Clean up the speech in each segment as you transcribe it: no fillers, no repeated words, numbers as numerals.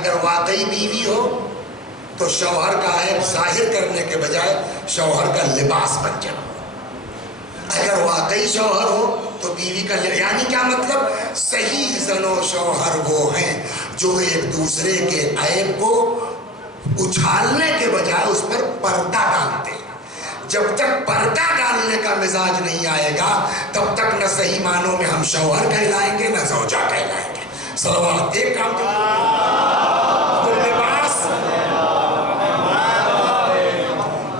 اگر واقعی بیوی ہو تو شوہر کا عیب ظاہر کرنے کے بجائے شوہر کا لباس بن جاؤ. اگر واقعی شوہر ہو تو بیوی کا یعنی کیا مطلب؟ صحیح زن و شوہر وہ ہیں جو ایک دوسرے کے عیب کو اچھالنے کے بجائے اس پر پردہ ڈالتے ہیں. جب تک پردہ ڈالنے کا مزاج نہیں آئے گا تب تک نہ صحیح معنوں میں ہم شوہر کہلائیں گے نہ زوجہ کہلائیں گے. صلوات. ایک کام تو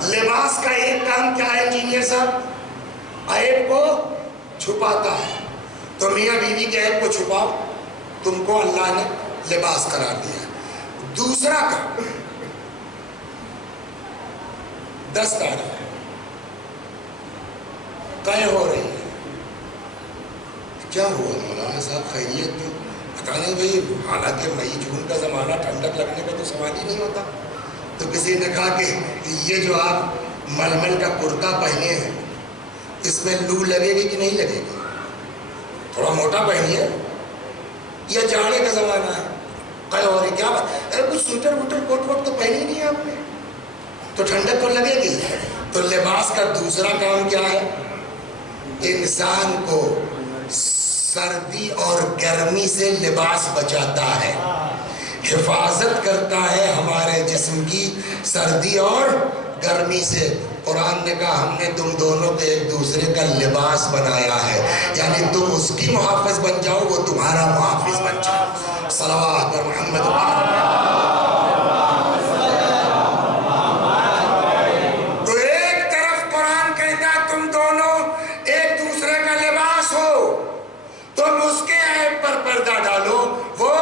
لباس کا ایک کام کیا ہے انجینئر صاحب؟ عیب کو چھپاتا ہے. تو میاں بیوی کے عیب کو چھپاؤ، تم کو اللہ نے لباس قرار دیا. دوسرا کام دستار طے ہو رہی ہے. کیا ہوا مولانا صاحب خیریت تھی؟ پتا نہیں بھائی، حالانکہ مئی جون کا زمانہ، ٹھنڈک لگنے کا تو سوال ہی نہیں ہوتا. تو کسی نے کہا کہ یہ جو آپ ململ کا کرتا پہنے ہیں اس میں لو لگے گی کہ نہیں لگے گی؟ تھوڑا موٹا پہنیے، یہ جاڑے کا زمانہ ہے. قے ہو رہی کیا بات؟ ارے کچھ سویٹر ووٹر کوٹ ووٹ تو پہنی نہیں ہے آپ نے، تو ٹھنڈک تو لگے گی. تو لباس کا دوسرا کام کیا ہے؟ انسان کو سردی اور گرمی سے لباس بچاتا ہے، حفاظت کرتا ہے ہمارے جسم کی سردی اور گرمی سے. قرآن نے کہا ہم نے تم دونوں کو ایک دوسرے کا لباس بنایا ہے، یعنی تم اس کی محافظ بن جاؤ، وہ تمہارا محافظ بن جاؤ. صلوات پر محمد. تو ایک طرف قرآن کہتا ہے تم دونوں ایک دوسرے کا لباس ہو، تم اس کے عیب پر پردہ ڈالو، وہ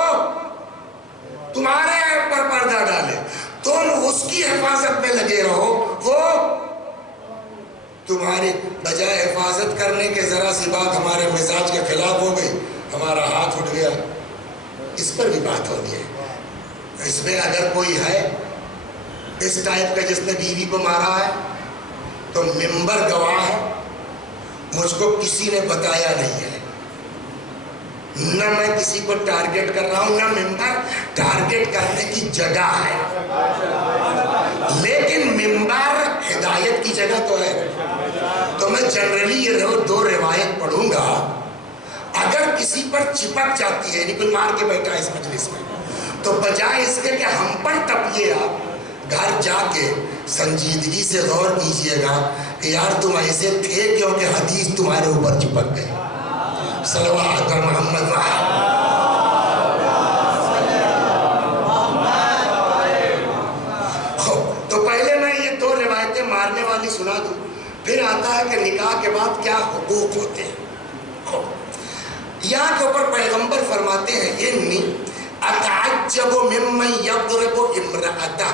تمہارے عیب پر پردہ ڈالے. تم اس کی حفاظت میں لگے رہو، وہ تمہاری بجائے حفاظت کرنے کے ذرا سی بات ہمارے مزاج کے خلاف ہو گئی، ہمارا ہاتھ اٹھ گیا. اس پر بھی بات ہونی ہے. اس میں اگر کوئی ہے اس ٹائپ کا جس نے بیوی کو مارا ہے تو ممبر گواہ ہے. مجھ کو کسی نے بتایا نہیں ہے، نہ میں کسی کو ٹارگٹ کر رہا ہوں، نہ ممبر ٹارگٹ کرنے کی جگہ ہے. لیکن ممبر ہدایت کی جگہ تو ہے. تو میں جنرلی یہ دو روایت پڑھوں گا. اگر کسی پر چپک جاتی ہے، یعنی کوئی مار کے بیٹھا ہے اس مجلس میں، تو بجائے اس کے کہ ہم پر ٹپیے، آپ گھر جا کے سنجیدگی سے غور کیجئے گا کہ یار تم ایسے تھے کیونکہ حدیث تمہارے اوپر چپک گئی. صلوات پر محمد. تو پہلے میں یہ دو روایتیں مارنے والی سنا دوں، پھر آتا ہے کہ نکاح کے بعد کیا حقوق ہوتے ہیں. یہاں کے اوپر پیغمبر فرماتے ہیں انی اتعجب ممن یضرب امرأتہ.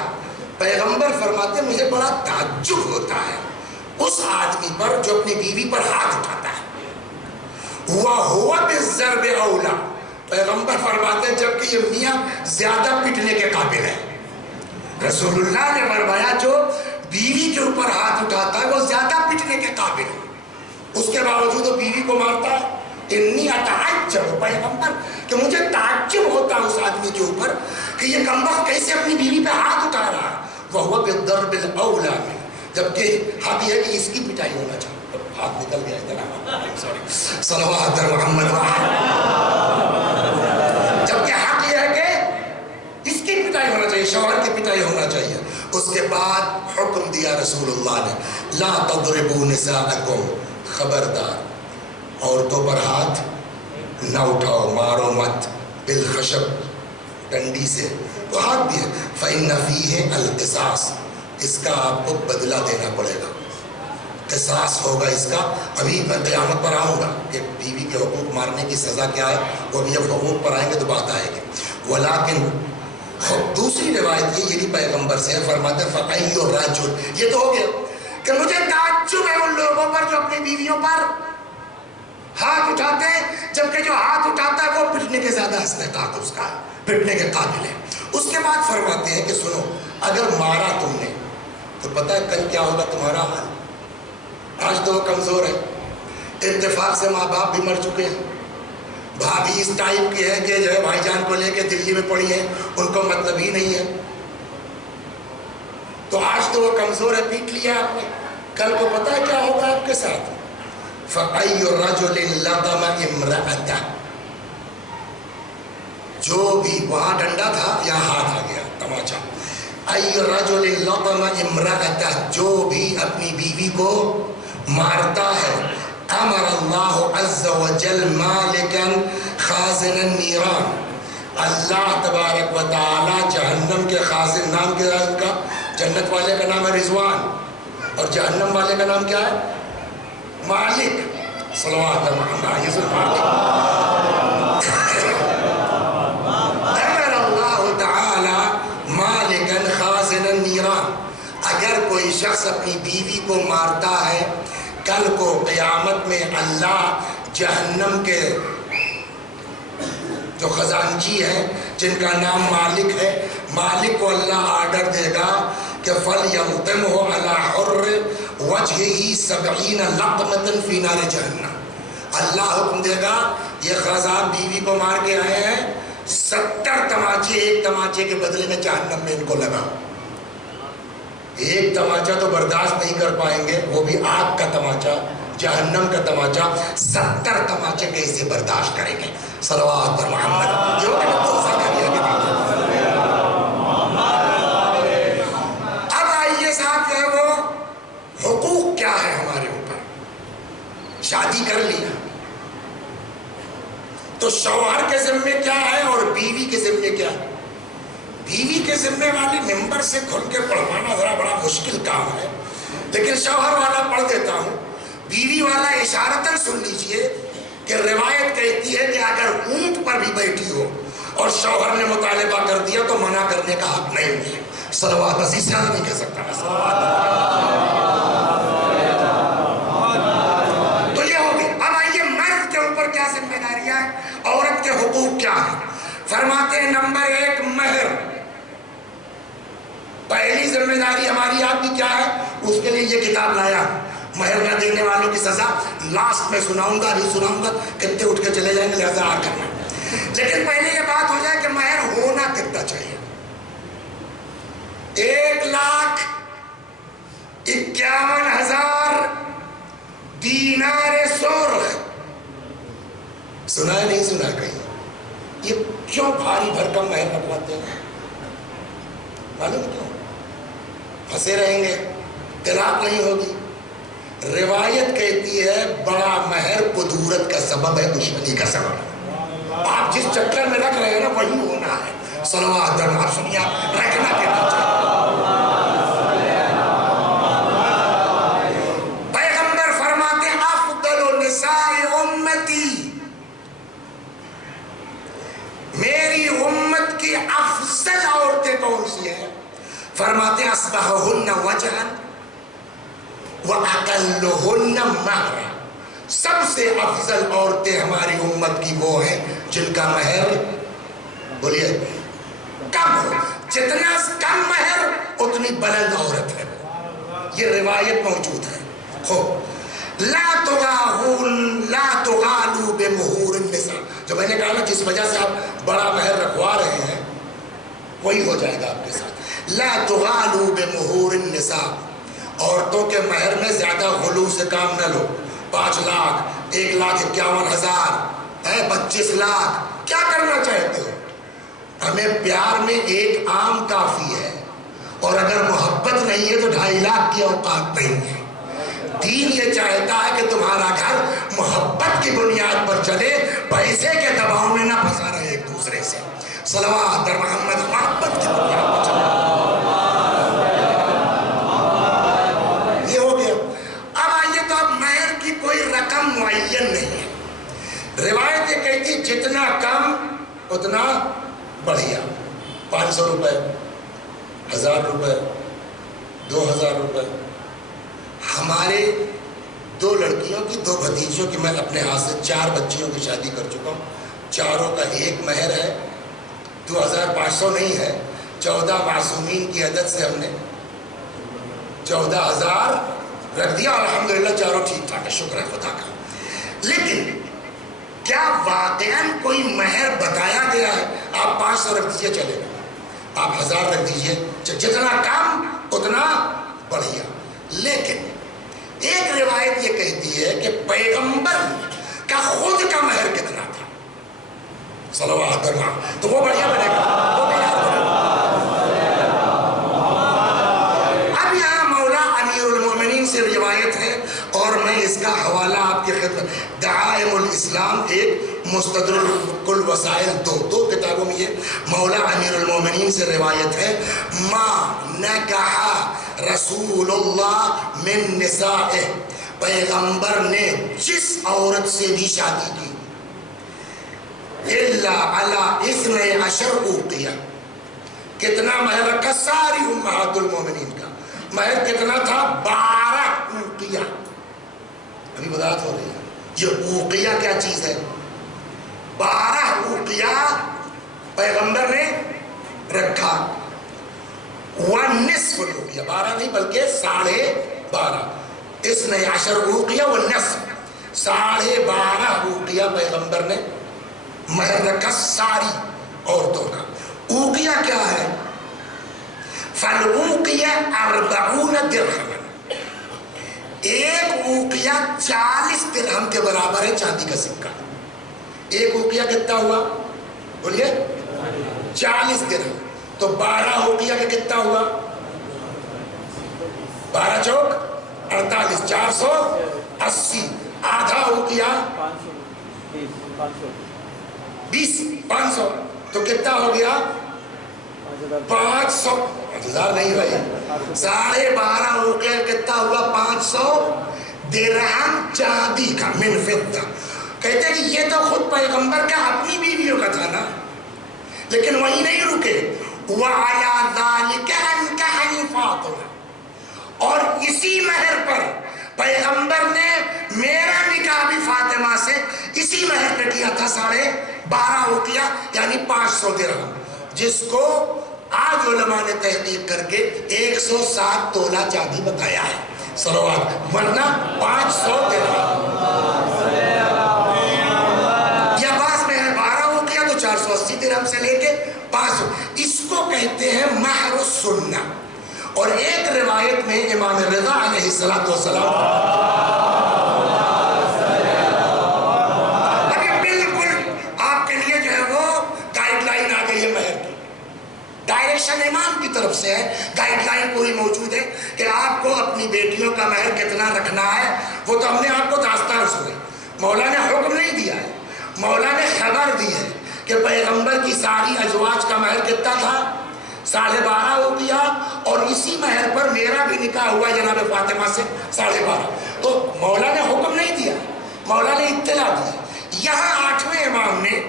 پیغمبر فرماتے ہیں مجھے بڑا تعجب ہوتا ہے اس آدمی پر جو اپنی بیوی پر ہاتھ اٹھاتا ہے. وَهُوَ بِالضَّرْبِ أَوْلَى. پیغمبر فرماتے ہیں جبکہ یہ میاں زیادہ پٹنے کے قابل ہے. رسول اللہ نے فرمایا جو بیوی کے اوپر ہاتھ اٹھاتا ہے وہ زیادہ پٹنے کے قابل ہے، اس کے باوجود وہ بیوی کو مارتا ہے. انی اتعجب، پیغمبر کہ مجھے تعجب ہوتا ہے اس آدمی کے اوپر کہ یہ کمبخت کیسے اپنی بیوی پہ ہاتھ اٹھا رہا ہے. وَهُوَ بِالضَّرْبِ الْأَوْلَى. جبکہ حق یہ ہے کہ اس کی پٹائی ہونا چاہیے. ہاتھ نکل گیا ادھر. صلوات محمد. جبکہ حق یہ ہے کہ اس کی پٹائی ہونا چاہیے، شوہر کی پٹائی ہونا چاہیے. اس کے بعد حکم دیا رسول اللہ نے لا تضربوا نساءکم. خبردار عورتوں پر ہاتھ نہ اٹھاؤ، مارو مت. بالخشب، ڈنڈی سے. تو ہاتھ بھی ہے. فإن فیہ القصاص. اس کا آپ کو بدلہ دینا پڑے گا، قصاص ہوگا اس کا. ابھی میں قیامت پر آؤں گا کہ بیوی کے حقوق مارنے کی سزا کیا ہے، وہ بھی جب حقوق پر آئیں گے تو بات آئے گی. ولیکن دوسری روایت یہ بھی پیغمبر سے فرماتے ہیں فَأَيُّ الرَّجُلِ. یہ تو ہو گیا کہ مجھے تعجب ہے ان لوگوں پر جو اپنی بیویوں پر ہاتھ اٹھاتے ہیں، جبکہ جو ہاتھ اٹھاتا ہے وہ پٹنے کے زیادہ استحقاق اس کا پٹنے کے قابل ہے. اس کے بعد فرماتے ہیں کہ سنو اگر مارا تم نے تو پتہ ہے کل کیا ہوگا تمہارا حال. آج تو وہ کمزور ہے، اتفاق سے ماں باپ بھی مر چکے ہیں، بھابھی اس ٹائپ کی ہے کہ جو ہے بھائی جان کو لے کے دلی میں پڑی ہے، ان کو مطلب ہی نہیں ہے. تو آج تو وہ کمزور ہے، پیٹ لیا آپ نے، کل کو پتہ ہے کیا ہوگا آپ کے ساتھ. فَأَيُّ رَجُلٍ لَطَمَ امْرَأَتَهُ، جو بھی وہاں ڈنڈا تھا یا ہاتھ آ گیا تماچا. أَيُّ رَجُلٍ لَطَمَ امْرَأَتَهُ، جو بھی اپنی بیوی کو مارتا ہے، امر اللہ عز وجل مالکا خازن النیران، اللہ تبارک و تعالی جہنم کے خازن، نام کیا ہے ان کا؟ جنت والے کا نام ہے رضوان، اور جہنم والے کا نام کیا ہے؟ مالک. صلوات محمد یسوع مالک. امر اللہ تعالی مالکا خازن النیران، اگر کوئی شخص اپنی بیوی کو مارتا ہے، کل کو قیامت میں اللہ جہنم کے جو خزانچی ہیں جن کا نام مالک ہے، مالک کو اللہ آرڈر دے گا کہ فَلْيَلْطِمْهُ عَلَى حُرِّ وَجْهِهِ 70 لَقْمَةً فِي نَارِ جہنم. اللہ حکم دے گا یہ خزان بیوی کو مار کے آئے ہیں، 70 تماچے ایک تماچے کے بدلے میں جہنم میں ان کو لگا. ایک تماچا تو برداشت نہیں کر پائیں گے، وہ بھی آگ کا تماچا، جہنم کا تماچا، 70 تماچے کیسے برداشت کریں گے. صلوات پر محمد. یہ ہوگا نا دوسرا کریے گا. اب آئیے صاحب جو ہے وہ حقوق کیا ہے ہمارے اوپر. شادی کر لیا تو شوہر کے ذمے کیا ہے اور بیوی کے ذمے کیا ہے؟ بیوی کے ذمے والی ممبر سے کھل کے پڑھوانا ذرا بڑا مشکل کام ہے، لیکن شوہر والا پڑھ دیتا ہوں. بیوی والا اشارتاً سن لیجئے کہ روایت کہتی ہے کہ اگر اونٹ پر بھی بیٹھی ہو اور شوہر نے مطالبہ کر دیا تو منع کرنے کا حق نہیں ہے. صلوات عزیز سے نہیں کہہ سکتا. تو یہ ہو گیا. اب آئیے مرد کے اوپر کیا ذمہ داریاں ہیں، عورت کے حقوق کیا ہیں. فرماتے ہیں نمبر 1 مہر. پہلی ذمہ داری ہماری آپ کی کیا ہے؟ اس کے لیے یہ کتاب لایا. مہر نہ دینے والوں کی سزا لاسٹ میں سناؤں گا، نہیں سناؤں گا کتنے اٹھ کے چلے جائیں گے، لہذا آ کرنا. لیکن پہلے یہ بات ہو جائے کہ مہر ہونا کتنا چاہیے. 1,51,000 دینار سرخ. سنا ہے نہیں سنا کہیں؟ یہ کیوں بھاری بھرکم مہر رکھواتے ہیں؟ معلوم کیوں؟ پھنسے رہیں گے، طلاق نہیں ہوگی. روایت کہتی ہے بڑا مہر کدورت کا سبب ہے، دشمنی کا سبب ہے. آپ جس چکر میں رکھ رہے ہیں نا وہی ہونا ہے. صلوات درم آپ سنیے، رکھنا کہنا چاہیے. پیغمبر فرماتے ہیں افضل نساء امتی، میری امت کی افضل عورتیں کون سی ہیں؟ فرماتے ہیں اصبحہن وجہا وَأَقَلُّهُنَّ مَهْرًا. سب سے افضل عورتیں ہماری امت کی وہ ہیں جن کا مہر بولیے کم ہو. جتنا کم مہر اتنی بلند عورت ہے. یہ روایت موجود ہے. لا تغالوا بمہور النساء. جو میں نے کہا نا جس وجہ سے آپ بڑا مہر رکھوا رہے ہیں وہی ہو جائے گا آپ کے ساتھ. لا تغالوا بمہور النساء. عورتوں کے مہر میں زیادہ غلو سے کام نہ لو. 5 لاکھ 1,51,000 25 لاکھ کیا کرنا چاہتے ہو؟ ہمیں پیار میں 1 عام کافی ہے، اور اگر محبت نہیں ہے تو 2.5 لاکھ کی اوقات نہیں ہے. دین یہ چاہتا ہے کہ تمہارا گھر محبت کی بنیاد پر چلے، پیسے کے دباؤ میں نہ پھنسا رہے ایک دوسرے سے. صلوات در محمد. محبت کی بنیاد پر چلے. یہ ہو گیا. اب آئیے تو اب مہر کی کوئی رقم معین نہیں ہے. روایت یہ کہتی جتنا کم اتنا بڑھیا. 500 روپے، 1000 روپے، 2000 روپے. ہمارے 2 لڑکیوں کی 2 بھتیجوں کی میں اپنے ہاتھ سے 4 بچیوں کی شادی کر چکا ہوں. چاروں کا ایک مہر ہے، 2500 نہیں ہے. 14 معصومین کی عدد سے ہم نے 14,000 رکھ دیا. الحمدللہ چاروں ٹھیک ٹھاک ہے، شکر ہے خدا کا. لیکن کیا واقعاً کوئی مہر بتایا گیا ہے؟ آپ 500 رکھ دیجئے چلے گا، آپ 1000 رکھ دیجئے، جتنا کم اتنا بڑھیا۔ لیکن ایک روایت یہ کہتی ہے کہ پیغمبر کا خود کا مہر کتنا تھا، صلوات اللہ، تو وہ بڑھیا بنے گا، وہ بڑھیا بنے گا۔ اب یہاں مولا امیر المومنین سے روایت ہے، اور میں اس کا حوالہ آپ کی خدمت، دعائم الاسلام ایک، مستدرک الوسائل دو کتابوں میں یہ مولا امیر المومنین سے روایت ہے، ما نکح رسول اللہ من نسائہ، پیغمبر نے جس عورت سے بھی شادی کی، الا علی 12 اوقیہ، کتنا مہر رکھا؟ ساری امہات المومنین کا مہر کتنا تھا؟ 12 اوقیہ۔ ابھی بات ہو رہی ہے یہ اوقیہ کیا چیز ہے؟ 12 اوقیہ پیغمبر نے رکھا، ونصف اوقیہ، 12 نہیں بلکہ 12.5، 12 اوقیہ ونصف، 12.5 اوقیہ پیغمبر نے مہر رکھا ساری عورتوں کا۔ اوقیہ کیا ہے؟ فالعوقیہ 40 درہم، ایک اوقیہ 40 درہم کے برابر ہے چاندی کا سکہ۔ ایک اوقیہ کتنا ہوا؟ بولیے 40 درہم، تو 12 اوقیہ کا کتنا ہوا؟ 12 چوک 48، 480، آدھا اوقیہ 20، 500، تو کتنا ہو گیا؟ 500، 1000 نہیں بھائی، 12.5 اوقیہ کتنا ہوا؟ 500 درہم چاندی کا، من فضہ۔ کہتے ہیں کہ یہ تو خود پیغمبر کا اپنی بیویوں کا تھا نا، لیکن وہی نہیں رکے، وَعَلَى ذَلِكَ أَنْكَحَنِي فَاطِمَةَ، اور اسی مہر پر پیغمبر نے میرا نکاح بھی فاطمہ سے اسی مہر پہ کیا تھا، 12.5 اوقیہ یعنی 500 درہم، جس کو آج علماء نے تحقیق کر کے 107 تولہ چاندی بتایا ہے، صلوات، ورنہ 500 درہم، یا بعض میں ہے 12 اوقیہ تو 480 درہم سے لے کے 500، اس کو کہتے ہیں مہر السنہ۔ اور ایک روایت میں امام رضا علیہ السلام، ابھی بالکل آپ کے لیے جو ہے وہ گائیڈ لائن آ گئی ہے مہر کی، ڈائریکشن امام کی طرف سے ہے، گائیڈ لائن پوری موجود ہے کہ آپ کو اپنی بیٹیوں کا مہر کتنا رکھنا ہے۔ وہ تو ہم نے آپ کو داستان سنائی، مولا نے حکم نہیں دیا ہے، مولا نے خبر دی ہے کہ پیغمبر کی ساری ازواج کا مہر کتنا تھا؟ 12.5 اوقیہ، اور اسی مہر پر میرا بھی نکاح ہوا جناب فاطمہ سے 12.5، تو مولا نے حکم نہیں دیا، مولا نے اطلاع دی۔ یہاں 8ویں امام نے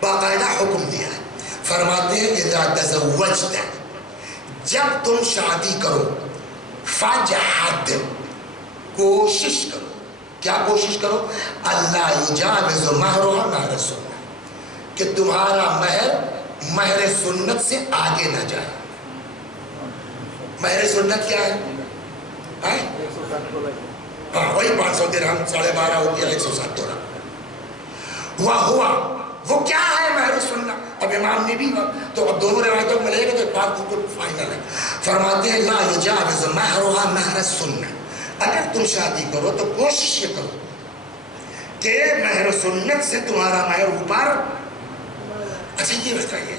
باقاعدہ حکم دیا ہے، فرماتے ہیں اذا تزوجت، جب تم شادی کرو، فجحد، کوشش کرو، کیا کوشش کرو؟ اللہ یجاوز مہرها مہر السنہ، کہ تمہارا مہر سنت سے آگے نہ جائے۔ مہر سنت کیا ہے؟ ہاں وہی 500 درہم، 12.5 اوقیہ 107 تولہ۔ وہ کیا ہے مہر سنت؟ اب امام نے بھی، تو اب دونوں روایتوں میں لے گے تو بات بالکل فائنل ہے۔ فرماتے ہیں لا یجاوز مہرها مہر السنہ، اگر تم شادی کرو تو کوشش یہ کرو کہ مہر سنت سے تمہارا مہر اوپر۔ اچھا یہ بتائیے،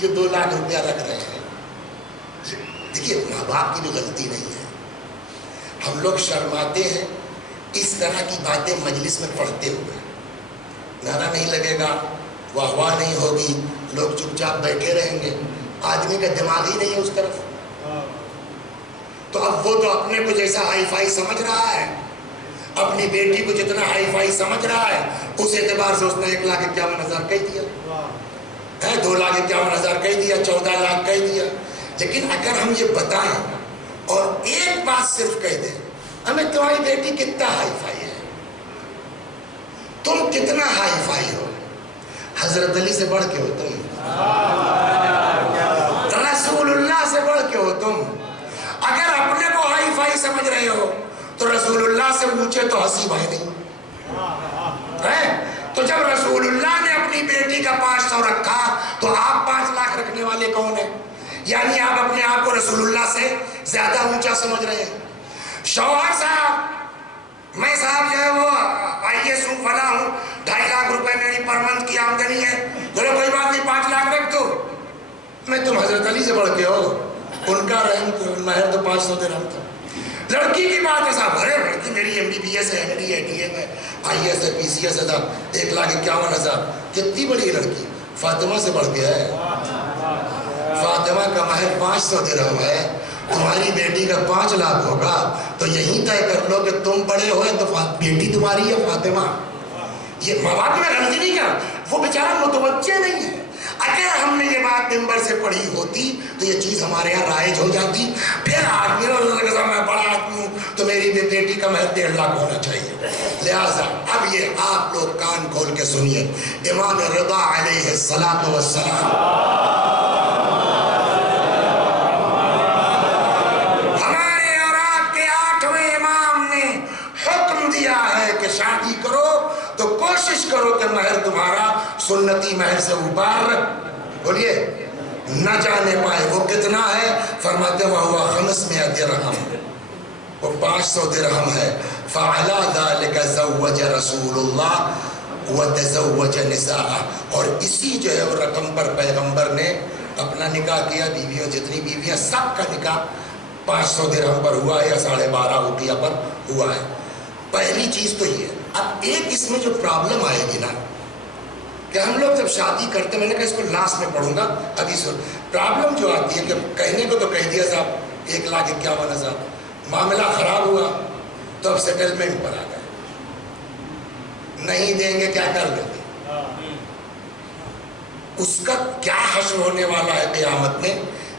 یہ 2 لاکھ روپیہ رکھ رہے ہیں، دیکھیے ماں باپ کی بھی غلطی نہیں ہے، ہم لوگ شرماتے ہیں اس طرح کی باتیں مجلس میں پڑھتے ہوئے، نعرہ نہیں لگے گا، واہ واہ نہیں ہوگی، لوگ چپ چاپ بیٹھے رہیں گے، آدمی کا دماغ ہی نہیں ہے اس طرف، تو اب وہ تو اپنے کو جیسا ہائی فائی سمجھ رہا ہے، اپنی بیٹی کو جتنا ہائی فائی سمجھ رہا ہے، اس اعتبار سے اس نے 1,51,000 کہہ دیا، 2,51,000 کہہ دیا، 14 لاکھ کہہ دیا۔ لیکن اگر ہم یہ بتائیں اور ایک بات صرف کہہ دیں، ہمیں تمہاری بیٹی کتنا ہائی فائی ہے، تم کتنا ہائی فائی ہو، حضرت علی سے بڑھ کے ہو تم، رسول اللہ سے بڑھ کے ہو تم، اگر اپنے کو ہائی فائی سمجھ رہے ہو تو رسول اللہ سے اونچے تو حسیب ہے نہیں، تو جب رسول اللہ نے اپنی بیٹی کا 500 رکھا تو آپ 5 لاکھ رکھنے والے کون ہیں؟ یعنی آپ اپنے آپ کو رسول اللہ سے زیادہ اونچا سمجھ رہے ہیں. شوہر صاحب، میں صاحب جو ہے وہ IAS ہوں، فلاں ہوں، 2.5 لاکھ روپے میری پر منتھ کی آمدنی ہے. بولو کوئی بات نہیں 5 لاکھ رکھ دو. میں تم حضرت علی سے بڑھ کے ہو، ان کا رحم مہر تو 500 درہم تھا. لڑکی کی بات ہے صاحب، ارے لڑکی میری MBBS ہے، MD ہے، DA ہے، IAS ہے، PCS ہے صاحب، 1,51,000. کتنی بڑی لڑکی؟ فاطمہ سے بڑھ کے ہے. فاطمہ کا مہر 500 درہم ہے، تمہاری بیٹی کا 5 لاکھ ہوگا. تو یہی طے کر لو کہ تم بڑے ہوئے تو بیٹی تمہاری ہے فاطمہ. یہ ماں باپ میں غلطی نہیں کر، وہ بیچارہ متوجہ نہیں ہے. اگر ہم نے یہ بات ممبر سے پڑھی ہوتی تو یہ چیز ہمارے یہاں رائج ہو جاتی. پھر آدمی میں بڑا آدمی ہوں تو میری بیٹی کا مہر 1.5 لاکھ ہونا چاہیے. لہٰذا اب یہ آپ لوگ کان کھول کے سنیے. امام رضا علیہ الصلوۃ والسلام ہمارے اور آپ کے 8ویں امام نے حکم دیا ہے کہ شادی کرو تو کوشش کرو کہ مہر تمہارا سنتی مہر سے اوپر بولیے نہ جانے پائے. وہ کتنا ہے؟ فرماتے وَهُوَ 500 درہم، وہ 500 درہم ہے. فَعَلَى ذَلِكَ زَوَّجَ رَسُولُ اللَّهِ وَتَزَوَّجَ نِسَاءَهُ. اور اسی جو ہے وہ رقم پر پیغمبر نے اپنا نکاح کیا. بیویوں جتنی بیویاں سب کا نکاح 500 درہم پر ہوا ہے یا 12.5 روپیہ پر ہوا ہے. پہلی چیز تو یہ. اب ایک اس میں جو پرابلم آئے گی نا کہ ہم لوگ جب شادی کرتے، میں نے کہا اس کو لاسٹ میں پڑھوں گا ابھی سن. پرابلم جو آتی ہے کہ کہنے کو تو کہہ دیا صاحب 1,51,000، معاملہ خراب ہوا تو اب سیٹلمنٹ پر آ گئے. نہیں دیں گے کیا کر دیں گے؟ اس کا کیا حشر ہونے والا ہے قیامت میں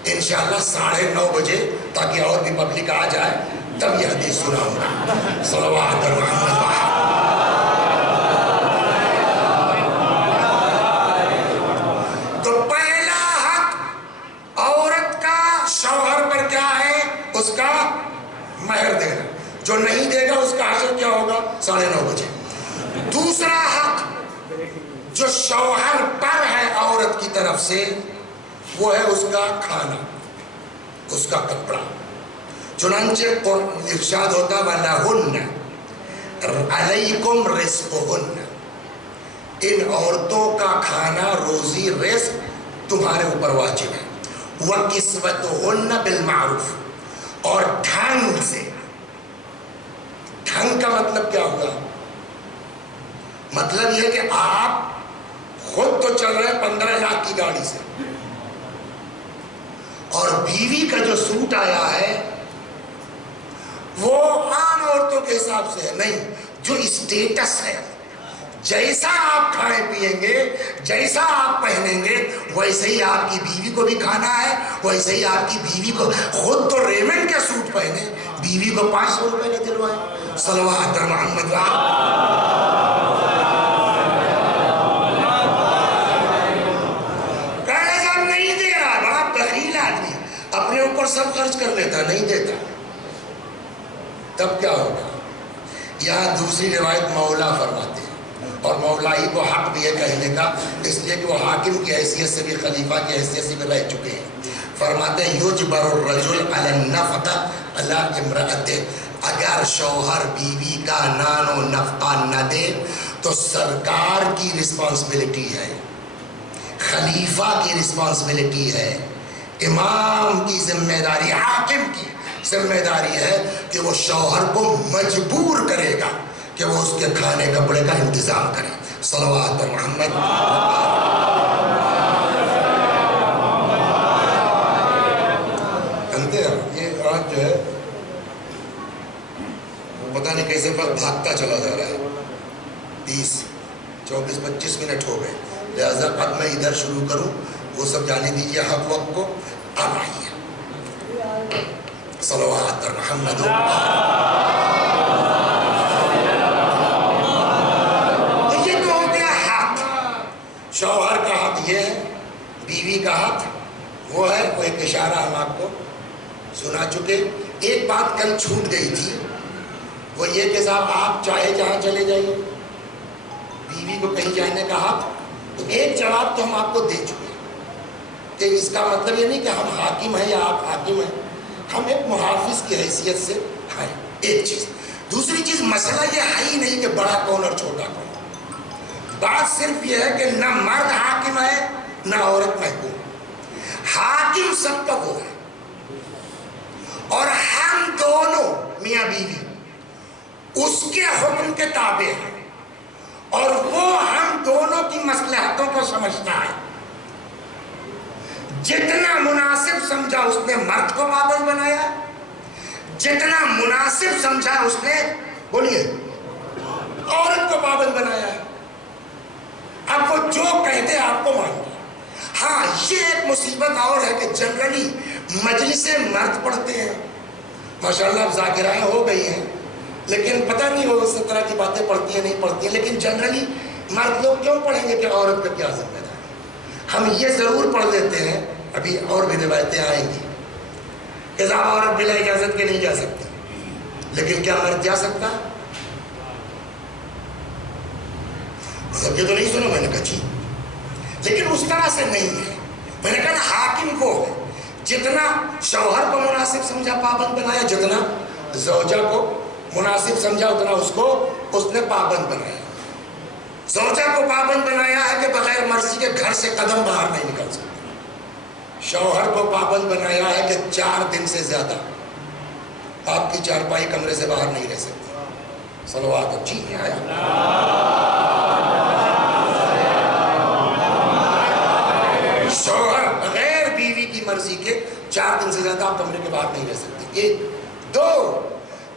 انشاءاللہ 9:30 بجے، تاکہ اور بھی پبلک آ جائے تب یہ حدیث سناؤں گا. صلوات محمد. تو پہلا حق عورت کا شوہر پر کیا ہے؟ اس کا مہر دینا. جو نہیں دے گا اس کا حشر کیا ہوگا؟ 9:30 بجے. دوسرا حق جو شوہر پر ہے عورت کی طرف سے وہ ہے اس کا کھانا، اس کا کپڑا. چنانچہ ارشاد ہوتا وَلَهُنَّ عَلَيْكُمْ رِزْقُهُنَّ، ان عورتوں کا کھانا روزی رزق تمہارے اوپر واجب ہے. وَكِسْوَتُهُنَّ بِالْمَعْرُوفِ، اور ڈھنگ سے. ڈھنگ کا مطلب کیا ہوگا؟ مطلب یہ کہ آپ خود تو چل رہے 15 لاکھ کی گاڑی سے اور بیوی کا جو سوٹ آیا ہے وہ عام عورتوں کے حساب سے ہے نہیں، جو اسٹیٹس ہے. جیسا آپ کھائیں پیئیں گے، جیسا آپ پہنیں گے، ویسے ہی آپ کی بیوی کو بھی کھانا ہے، ویسے ہی آپ کی بیوی کو. خود تو ریمنڈ کا سوٹ پہنے، بیوی کو 500 روپے کا دلوائے. صلوات محمد. نہیں دے رہا، بڑا بخیل آدمی، اپنے اوپر سب خرچ کر لیتا، نہیں دیتا. تب کیا ہوگا؟ یہاں دوسری روایت مولا فرماتے ہیں، اور مولا ہی کو حق بھی ہے کہنے کا، اس لیے کہ وہ حاکم کی حیثیت سے بھی خلیفہ کی حیثیت سے بھی رہ چکے ہیں. فرماتے ہیں یجبر الرجل علی النفقہ علی امرأتہ، اگر شوہر بیوی کا نان و نفقہ نہ دے تو سرکار کی رسپانسبلٹی ہے، خلیفہ کی رسپانسبلٹی ہے، امام کی ذمہ داری، حاکم کی ذمہ داری ہے کہ وہ شوہر کو مجبور کرے گا کہ وہ اس کے کھانے کپڑے کا انتظام کرے. صلوات پر محمد. جانتے ہیں یہ آج جو ہے پتہ نہیں کیسے وقت بھاگتا چلا جا رہا ہے. 30 24 25 منٹ ہو گئے، لہذا اب میں ادھر شروع کروں، وہ سب جانے دیجیے حق وقت کو. اب آئیے صلوات پر محمد. یہ تو ہو گیا حق. شوہر کا حق یہ ہے، بیوی کا حق وہ ہے. وہ ایک اشارہ ہم آپ کو سنا چکے. ایک بات کل چھوٹ گئی تھی، وہ یہ کہ صاحب آپ چاہے جہاں چلے جائیے، بیوی کو کہیں جانے کا حق، تو ایک جواب تو ہم آپ کو دے چکے کہ اس کا مطلب یہ نہیں کہ ہم حاکم ہیں یا آپ حاکم ہیں، ہم ایک محافظ کی حیثیت سے ہیں، ایک چیز۔ دوسری چیز، مسئلہ یہ ہے ہی نہیں کہ بڑا کون اور چھوٹا کون، بات صرف یہ ہے کہ نہ مرد حاکم ہے نہ عورت محکوم، حاکم سب کا وہ ہے، اور ہم دونوں میاں بیوی اس کے حکم کے تابع ہیں، اور وہ ہم دونوں کی مصلحتوں کو سمجھتا ہے۔ جتنا مناسب سمجھا اس نے مرد کو پابند بنایا، جتنا مناسب سمجھا اس نے، بولیے، عورت کو پابند بنایا ہے۔ اب وہ جو کہتے آپ کو ماننا۔ ہاں یہ ایک مصیبت اور ہے کہ جنرلی مجلس مرد پڑھتے ہیں، ماشاءاللہ اب ذاکرائیں ہو گئی ہیں، لیکن پتہ نہیں وہ اس طرح کی باتیں پڑھتی ہیں نہیں پڑھتی ہیں، لیکن جنرلی مرد لوگ کیوں پڑھیں گے کہ عورت کا کیا ذمہ داری؟ ہم یہ ضرور پڑھ لیتے ہیں، ابھی اور بھی روایتیں آئیں گی کہ صاحب عورت بلا اجازت کے نہیں جا سکتی، لیکن کیا مرد جا سکتا؟ مطلب یہ تو نہیں سنا میں نے کہا جی، لیکن اس طرح سے نہیں ہے۔ میں نے کہا نا حاکم وہ ہے، جتنا شوہر کو مناسب سمجھا پابند بنایا، جتنا زوجہ کو مناسب سمجھا اتنا اس نے پابند بنایا۔ زوجہ کو پابند بنایا ہے کہ بغیر مرضی کے گھر سے قدم باہر نہیں نکل سکتا، شوہر کو پابند بنایا ہے کہ 4 دن سے زیادہ آپ کی چارپائی کمرے سے باہر نہیں رہ سکتی۔ صلوات جی آیا۔ شوہر بغیر بیوی کی مرضی کے 4 دن سے زیادہ آپ کمرے کے باہر نہیں رہ سکتے۔ یہ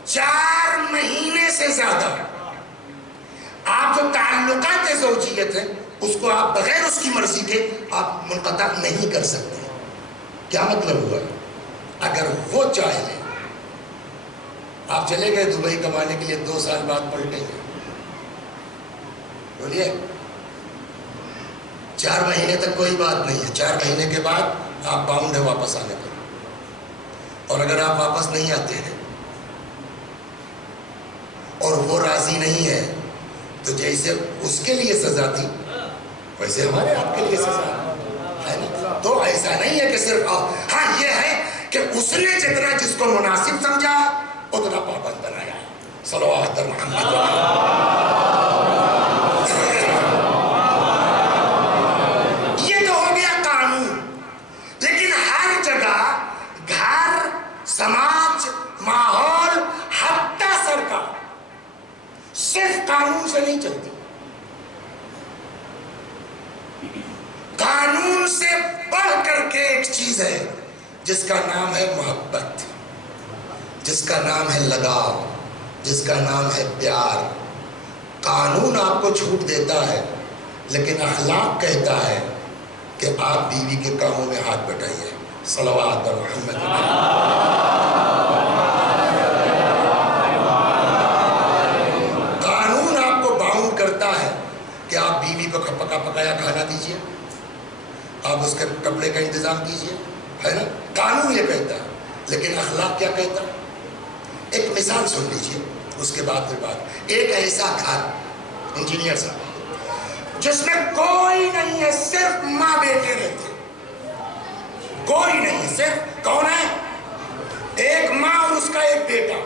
4 مہینے سے زیادہ آپ جو تعلقات زوجیت ہیں اس کو آپ بغیر اس کی مرضی کے آپ منقطع نہیں کر سکتے۔ کیا مطلب ہوا؟ اگر وہ چاہے لیں، آپ چلے گئے دبئی کمانے کے لیے، 2 سال بعد پلٹیں گے، بولیے 4 مہینے تک کوئی بات نہیں ہے، 4 مہینے کے بعد آپ باؤنڈ ہے واپس آنے پر، اور اگر آپ واپس نہیں آتے ہیں اور وہ راضی نہیں ہے تو جیسے اس کے لیے سزا تھی ویسے ہمارے آپ کے لیے سزا ہے نا۔ تو ایسا نہیں ہے کہ صرف ہاں یہ ہے کہ اس نے جتنا جس کو مناسب سمجھا اتنا پابند بنایا ہے۔ صلوات محمد یہ تو ہو گیا قانون، لیکن ہر جگہ گھر، سماج، ماحول، حتی سرکار صرف قانون سے نہیں چلتی، قانون سے بڑھ کر کے ایک چیز ہے جس کا نام ہے محبت، جس کا نام ہے لگاؤ، جس کا نام ہے پیار۔ قانون آپ کو چھوٹ دیتا ہے، لیکن اخلاق کہتا ہے کہ آپ بیوی کے کاموں میں ہاتھ بٹائیے۔ صلوات محمد۔ قانون آپ کو باؤنڈ کرتا ہے کہ آپ بیوی کو پکا پکایا کھانا دیجیے، آپ اس کے کپڑے کا انتظام کیجیے، ہے نا، قانون یہ کہتا ہے۔ لیکن اخلاق کیا کہتا ہے؟ ایک مثال سن لیجیے، اس کے بعد پھر بات۔ ایک ایسا گھر، انجینئر صاحب، جس میں کوئی نہیں ہے، صرف ماں بیٹے رہتے، کوئی نہیں ہے، صرف کون ہے؟ ایک ماں اور اس کا ایک بیٹا۔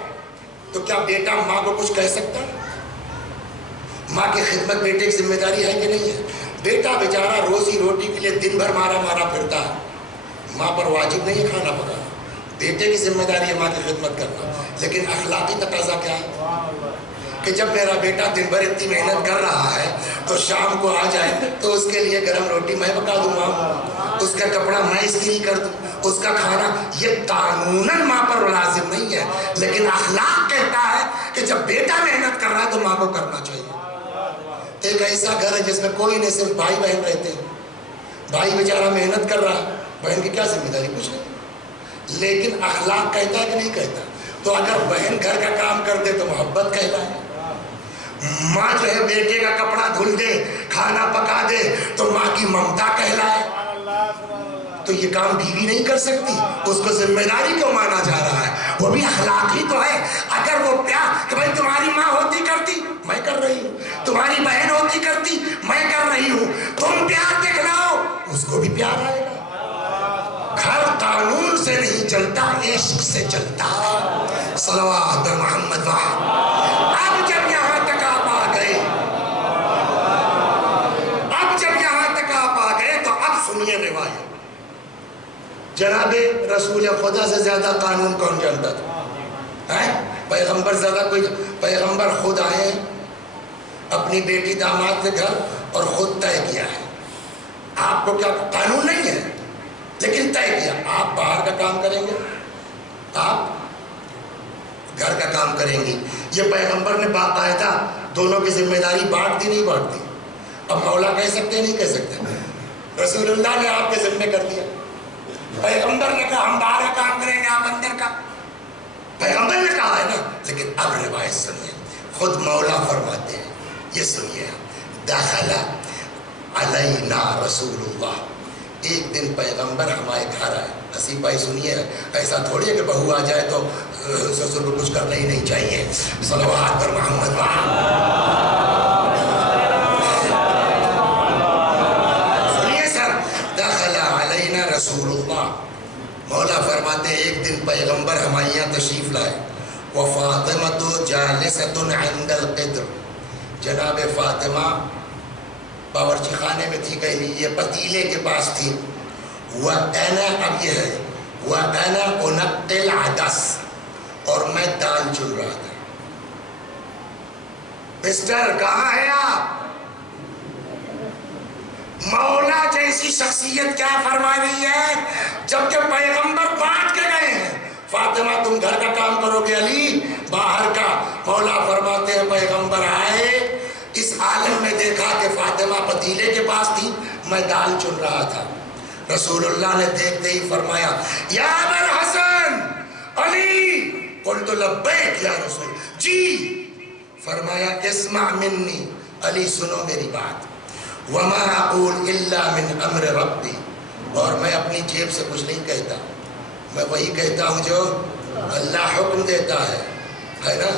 تو کیا بیٹا ماں کو کچھ کہہ سکتا ہے؟ ماں کی خدمت بیٹے کی ذمہ داری ہے کہ نہیں ہے؟ بیٹا بیچارہ روزی روٹی کے لیے دن بھر مارا پھرتا ہے، ماں پر واجب نہیں ہے کھانا پکانا، بیٹے کی ذمہ داری ہے ماں کی خدمت کرنا۔ لیکن اخلاقی تقاضا کیا ہے کہ جب میرا بیٹا دن بھر اتنی محنت کر رہا ہے تو شام کو آ جائے تو اس کے لیے گرم روٹی میں پکا دوں، ماں اس کا کپڑا میں استری کر دوں، اس کا کھانا۔ یہ قانوناً ماں پر لازم نہیں ہے، لیکن اخلاق کہتا ہے کہ جب بیٹا محنت کر رہا ہے تو ماں کو کرنا چاہیے۔ ایک ایسا گھر ہے جس میں کوئی نہیں، صرف بھائی بہن رہتے ہیں، بھائی بیچارہ محنت کر رہا ہے، بہن کی کیا ذمہ داری؟ کچھ نہیں۔ لیکن اخلاق کہتا ہے کہ نہیں کہتا؟ تو اگر بہن گھر کا کام کر دے تو محبت کہتا ہے، ماں جو ہے بیٹے کا کپڑا دھل دے، کھانا پکا دے تو ماں کی ممتا کہلائے۔ تو یہ کام بیوی نہیں کر سکتی، اس کو ذمہ داری کیوں مانا جا رہا ہے؟ وہ بھی اخلاق ہی تو ہے۔ اگر وہ پیار کہ بھائی تمہاری ماں ہوتی کرتی، میں کر رہی ہوں. تمہاری بہن ہوتی کرتی, میں کر رہی ہوں. تم پیار دکھلاؤ, اس کو بھی پیار آئے گا. گھر قانون سے نہیں چلتا, عشق سے چلتا. صلوات محمد وعلا. اب جب یہاں تک آپ آ گئے, تو اب سنیے روایت. جناب رسول خدا سے زیادہ قانون کون جانتا تھا؟ پیغمبر زیادہ کوئی؟ پیغمبر خود آئے اپنی بیٹی داماد کے گھر اور خود طے کیا ہے. آپ کو کیا قانون نہیں ہے, لیکن طے کیا آپ باہر کا کام کریں گے, آپ گھر کا کام کریں گی. یہ پیغمبر نے باقاعدہ دونوں کی ذمہ داری بانٹ دی, نہیں بانٹتی؟ اب مولا کہہ سکتے نہیں کہہ سکتے؟ رسول اللہ نے آپ کے ذمہ کر دیا. پیغمبر نے کہا ہم باہر کا کام کریں گے, آپ اندر کا. پیغمبر نے کہا ہے نا. لیکن اب روایت سنیے, خود مولا فرماتے ہیں, یہ سنیے. دخل علینا رسول اللہ, ایک دن پیغمبر ہمارے گھر آئے. نصیب بھائی سنیے, ایسا تھوڑی ہے کہ بہو آ جائے تو سسر کو کچھ کرنا ہی نہیں چاہیے. صلوات پر محمد رسول اللہ. مولا فرماتے ہیں ایک دن پیغمبر ہمارے یہاں تشریف لائے. وفاطمہ جالسۃ عند القدر, جناب فاطمہ باورچی خانے میں تھی, کہیں یہ پتیلے کے پاس تھی. وَأَنَا, اب یہ ہے, وَأَنَا أُنَقِّ الْعَدَسَ, اور میں دال چن رہا تھا. مسٹر کہاں ہے آپ؟ مولا جیسی شخصیت کیا فرما رہی ہے, جبکہ پیغمبر بانٹ کے گئے ہیں. فاطمہ تم گھر کا کام کرو گے, علی باہر کا. مولا فرماتے ہیں پیغمبر آئے, اس عالم میں دیکھا کہ فاطمہ پتیلے کے پاس تھی, میں دال چن رہا تھا. رسول اللہ نے دیکھتے ہی فرمایا یا ابا الحسن علی. قلت لبیک یا رسول, جی. فرمایا اسمع منی, علی سنو میری بات. وما اقول الا من امر ربی, اور میں اپنی جیب سے کچھ نہیں کہتا, میں وہی کہتا ہوں جو اللہ حکم دیتا ہے نا.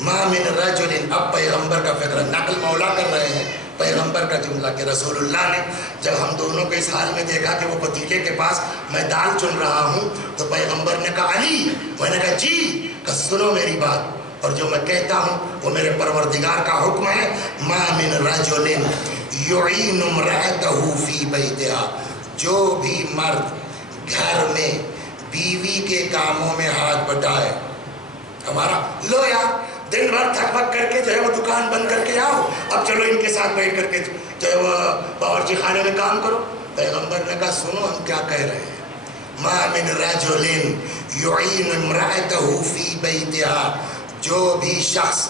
ما من رجل, اب پیغمبر کا فکر, نقل مولا کر رہے ہیں پیغمبر کا جملہ کہ رسول اللہ نے جب ہم دونوں کو اس حال میں دیکھا کہ وہ پتیلے کے پاس میں دال چن رہا ہوں, تو پیغمبر نے کہا علی. میں نے کہا جی. کہ سنو میری بات, اور جو میں کہتا ہوں وہ میرے پروردگار کا حکم ہے. ما من رجل یعین امرأته فی بیتہا, جو بھی مرد گھر میں بیوی کے کاموں میں ہاتھ بٹائے. ہمارا لو یار دن بھر تھک بک کر کے جو ہے وہ دکان بند کر کے آؤ, اب چلو ان کے ساتھ بیٹھ کر کے جو ہے وہ باورچی خانے میں کام کرو. پیغمبر نے کہا سنو ہم کیا کہہ رہے ہیں. ما من رجل یعین امرأته فی بیتہا, جو بھی شخص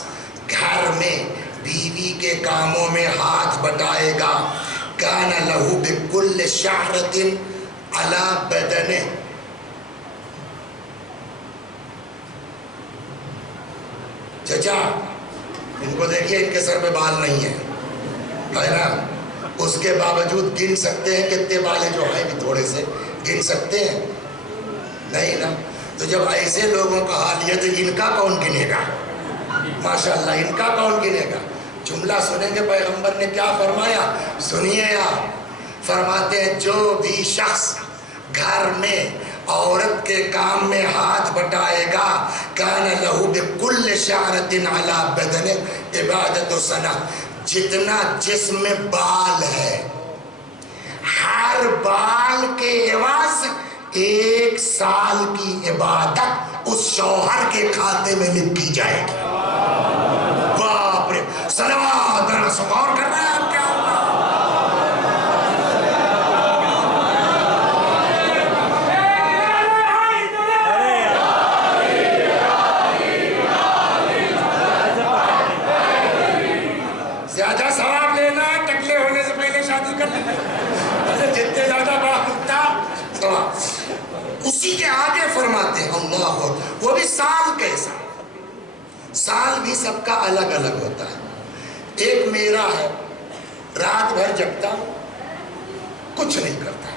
گھر میں بیوی کے کاموں میں ہاتھ بٹائے گا, کان لہ بکل شعرۃ علی بدنہ, چچا ان کو دیکھیے ان کے سر پہ بال نہیں ہے نا, اس کے باوجود گن سکتے ہیں کتنے بال ہیں, جو ہیں بھی تھوڑے سے گن سکتے ہیں نہیں نا. تو جب ایسے لوگوں کا حال یہ, تو ان کا کون گنے گا؟ ماشاءاللہ ان کا کون گنے گا؟ جملہ سنیں گے پیغمبر نے کیا فرمایا, سنیے آپ. فرماتے ہیں جو بھی شخص گھر میں عورت کے کام میں ہاتھ بٹائے گا, کان لہ بکل شعرۃ علی بدنہ عبادۃ سنہ, جتنا جسم میں بال ہے ہر بال کے عوض 1 سال کی عبادت اس شوہر کے کھاتے میں لکھی جائے گی. باپ رے, صلوات ذرا غور کر رہے ہیں آپ کیا ہوگا؟ زیادہ ثواب لینا ٹکلے ہونے سے پہلے شادی کر لیں, جتنے زیادہ باہتا اسی کے آگے فرماتے ہیں اللہ, وہ بھی سال کیسا. سال بھی سب کا الگ الگ ہوتا ہے. ایک میرا ہے, رات بھر جگتا کچھ نہیں کرتا,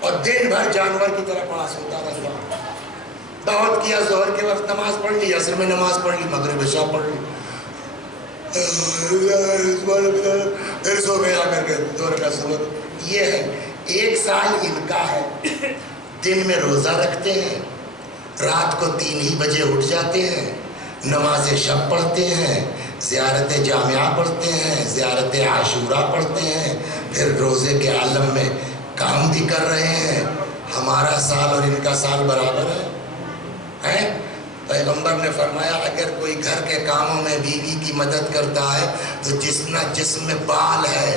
اور دن بھر جانور کی طرح پڑا سوتا رہتا. دعوت کیا, ظہر کے وقت نماز پڑھ لی, عصر میں نماز پڑھ لی, مغرب عشاء پڑھ لی, پھر سو گیا کر کے 2 رکعت سنت. یہ ہے 1 سال ان کا ہے. دن میں روزہ رکھتے ہیں, رات کو 3 ہی بجے اٹھ جاتے ہیں, نماز شب پڑھتے ہیں, زیارت جامعہ پڑھتے ہیں, زیارت عاشورہ پڑھتے ہیں, پھر روزے کے عالم میں کام بھی کر رہے ہیں. ہمارا سال اور ان کا سال برابر ہے. پیغمبر نے فرمایا اگر کوئی گھر کے کاموں میں بیوی کی مدد کرتا ہے تو جتنا جسم میں بال ہے,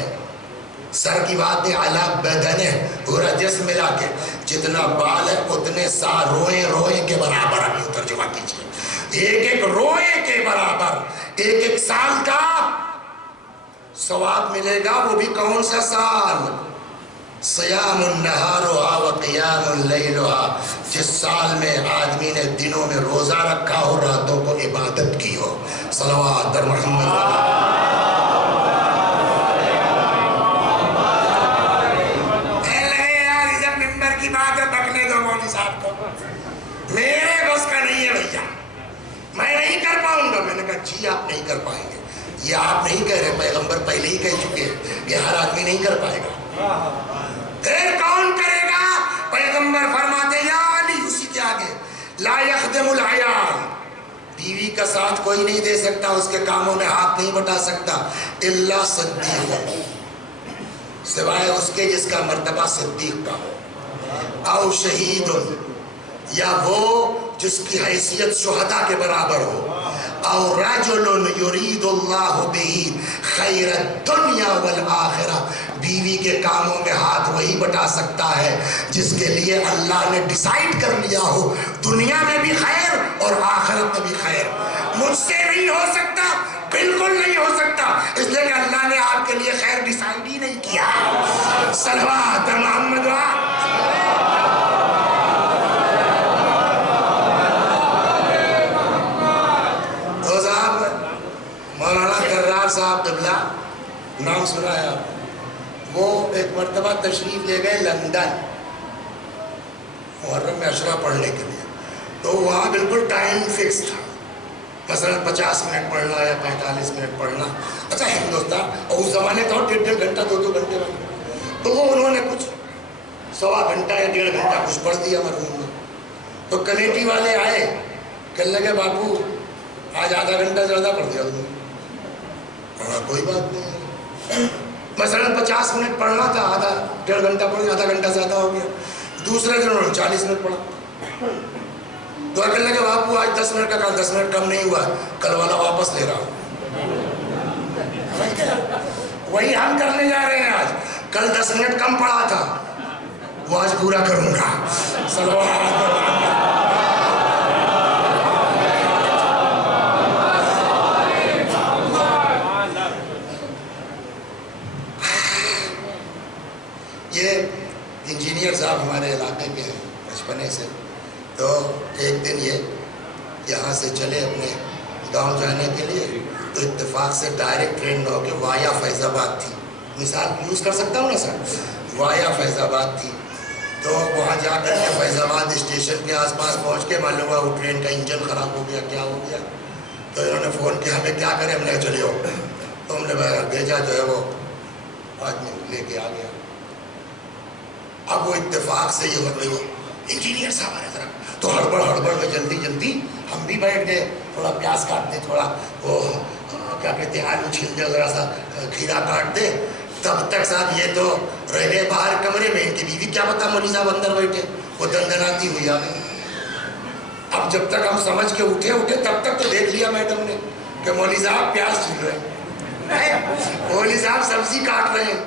سر کی بات ہے, علا بدن ہے, پورا جسم ملا کے جتنا بال ہے اتنے سال روئے کے برابر. ابھی ترجمہ کیجیے, ایک روئے کے برابر 1 سال کا ثواب ملے گا. وہ بھی کون سا سال؟ صیام النہارها و قیام اللیلها, جس سال میں آدمی نے دنوں میں روزہ رکھا ہو, راتوں کو عبادت کی ہو. صلوات در محمد. جب ممبر کی بات ہے بکنے دو مولوی صاحب کو, میرے بس کا نہیں ہے بھیا, میں نہیں کر پاؤں گا. میں نے کہا جی آپ نہیں کر پائیں گے. یہ آپ نہیں کہہ رہے, پیغمبر پہلے ہی کہہ چکے ہیں کہ ہر آدمی نہیں کر پائے گا. پھر کون کرے گا؟ پیغمبر فرماتے یا علی, اسی کے آگے, لا یخدم العیال, بیوی کا ساتھ کوئی نہیں دے سکتا, اس کے کاموں میں ہاتھ نہیں بٹا سکتا, الا صدیق, سوائے اس کے جس کا مرتبہ صدیق کا ہو, او شہید, یا وہ جس کی حیثیت شہداء کے برابر ہو, او رجل یرید اللہ بہ خیر الدنیا والآخرہ, بیوی کے کاموں میں ہاتھ وہی بٹا سکتا ہے جس کے لیے اللہ نے ڈیسائیڈ کر لیا ہو دنیا میں بھی خیر اور آخرت میں بھی خیر. مجھ سے نہیں ہو سکتا, بالکل نہیں ہو سکتا, اس لیے کہ اللہ نے آپ کے لیے خیر ڈیسائیڈ ہی نہیں کیا. صلوات محمد. تو صاحب مولانا کرار صاحب قبلہ, نام سنا ہے آپ, وہ ایک مرتبہ تشریف لے گئے لندن محرم میں عشرہ پڑھنے کے لیے. تو وہاں بالکل ٹائم فکس تھا, مثلا 50 منٹ پڑھنا یا 45 منٹ پڑھنا. اچھا ہندوستان اور اس زمانے تو 1.5 گھنٹہ 2 گھنٹے والے, تو وہ انہوں نے کچھ 1.25 گھنٹہ یا 1.5 گھنٹہ کچھ پڑھ دیا مرحوم نے. تو کمیٹی والے آئے, کہنے لگے بابو آج آدھا گھنٹہ زیادہ پڑھ دیا تم نے. کوئی بات نہیں, مثلا 50 منٹ پڑھنا تھا, 1.5 گھنٹہ پڑھ دیا, آدھا گھنٹہ زیادہ ہو گیا. دوسرے دن انہوں نے 40 منٹ پڑھا. تو کہنے لگے باپو آج 10 منٹ کا کہا, 10 منٹ کم نہیں ہوا, کل والا واپس لے رہا ہوں. وہی ہم کرنے جا رہے ہیں آج. کل 10 منٹ کم پڑھا تھا, وہ آج پورا کروں گا. یہ انجینئر صاحب ہمارے علاقے کے ہیں بچپنے سے. تو ایک دن یہ یہاں سے چلے اپنے گاؤں جانے کے لیے, تو اتفاق سے ڈائریکٹ ٹرین نہ ہو کے وایا فیض آباد تھی, مثال یوز کر سکتا ہوں نا سر, وایا فیض آباد تھی. تو وہاں جا کر کے فیض آباد اسٹیشن کے آس پاس پہنچ کے معلوم ہوا وہ ٹرین کا انجن خراب ہو گیا, کیا ہو گیا. تو انہوں نے فون کیا ہمیں کیا کریں, ہم نے چلے ہو. تو ہم نے بھیجا, جو ہے وہ آدمی لے کے آ گیا. اب وہ اتفاق سے یہ مطلب انجینئر صاحب آ رہے ذرا, تو ہڑبڑ میں جلدی جلدی ہم بھی بیٹھ گئے, تھوڑا پیاز کاٹ دے, تھوڑا وہ کیا کہتے ہیں آلو چھیل دے, ذرا سا کھیرا کاٹ دے. تب تک صاحب یہ تو رہ گئے باہر کمرے میں, ان کی بیوی کیا پتا مولوی صاحب اندر بیٹھے, وہ دندناتی ہوئی آ گئی. اب جب تک ہم سمجھ کے اٹھے تب تک تو دیکھ لیا میڈم نے کہ مولوی صاحب پیاز چھیل رہے ہیں, مولوی صاحب سبزی کاٹ رہے ہیں.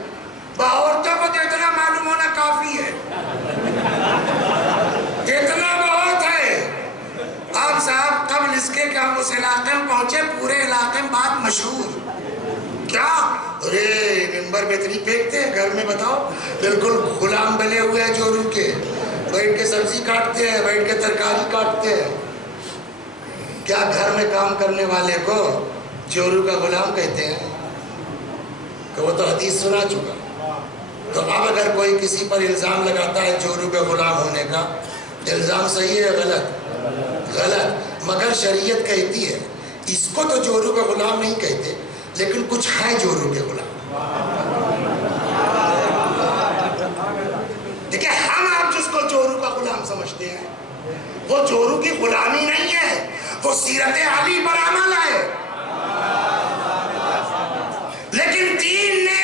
عورتوں کو تو اتنا معلوم ہونا کافی ہے, اتنا بہت ہے. اب صاحب قبل اس کے کہ ہم اس علاقے میں پہنچے, پورے علاقے میں بات مشہور, کیا ارے ممبر پہ اتنی پھینکتے ہیں, گھر میں بتاؤ بالکل غلام بنے ہوئے ہیں چورو کے, بیٹھ کے سبزی کاٹتے ہیں, بیٹھ کے ترکاری کاٹتے ہیں. کیا گھر میں کام کرنے والے کو چورو کا غلام کہتے ہیں؟ کہ وہ تو حدیث سنا چکا. تو اب اگر کوئی کسی پر الزام لگاتا ہے چورو کے غلام ہونے کا, الزام صحیح ہے غلط؟ غلط. مگر شریعت کہتی ہے اس کو تو چورو کا غلام نہیں کہتے, لیکن کچھ ہیں جورو کے غلام. دیکھیں ہم آپ جس کو جورو کا غلام سمجھتے ہیں وہ جورو کی غلامی نہیں ہے, وہ سیرت علی پر عمل ہے. لیکن دین نے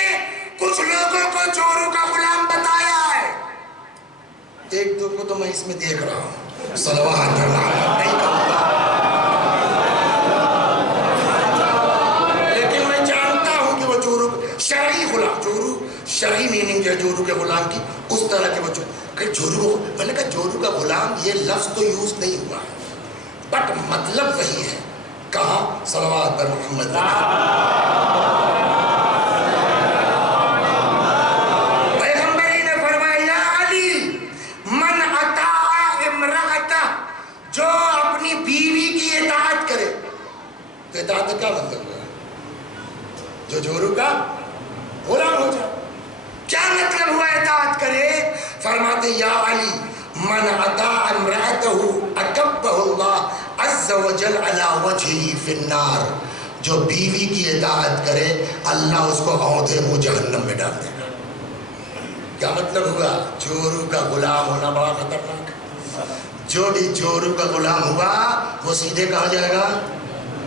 کچھ لوگوں کو جورو کا غلام بتایا ہے. ایک دو کو تو میں اس میں دیکھ رہا ہوں, صلوات اللہ نہیں کہوں گا, لیکن میں جانتا ہوں کہ وہ جورو شرعی غلام, جورو شرعی میننگ ہے جورو کے غلام کی, اس طرح کے وہ جورو, میں نے کہا جورو کا غلام یہ لفظ تو یوز نہیں ہوا ہے بٹ مطلب وہی ہے. کہا صلوات پر محمد. پیغمبری نے فرمایا یا علی من اطاع امرأتہ, جو اپنی بیوی کی اطاعت کرے. تو اطاعت کا کیا مطلب ہے؟ جو جورو کا غلام ہو جائے. کیا مطلب ہوا اطاعت کرے؟ فرماتے یا علی من اطاع امرأتہ اکبہ اللہ عز وجل علی وجہہ فی النار, جو بیوی کی اطاعت کرے اللہ اس کو عودے منہ جہنم میں ڈال دے گا. کیا مطلب ہوا؟ جورو کا غلام ہونا بڑا خطرناک. جو بھی جورو کا غلام ہوا وہ سیدھے کہا جائے گا.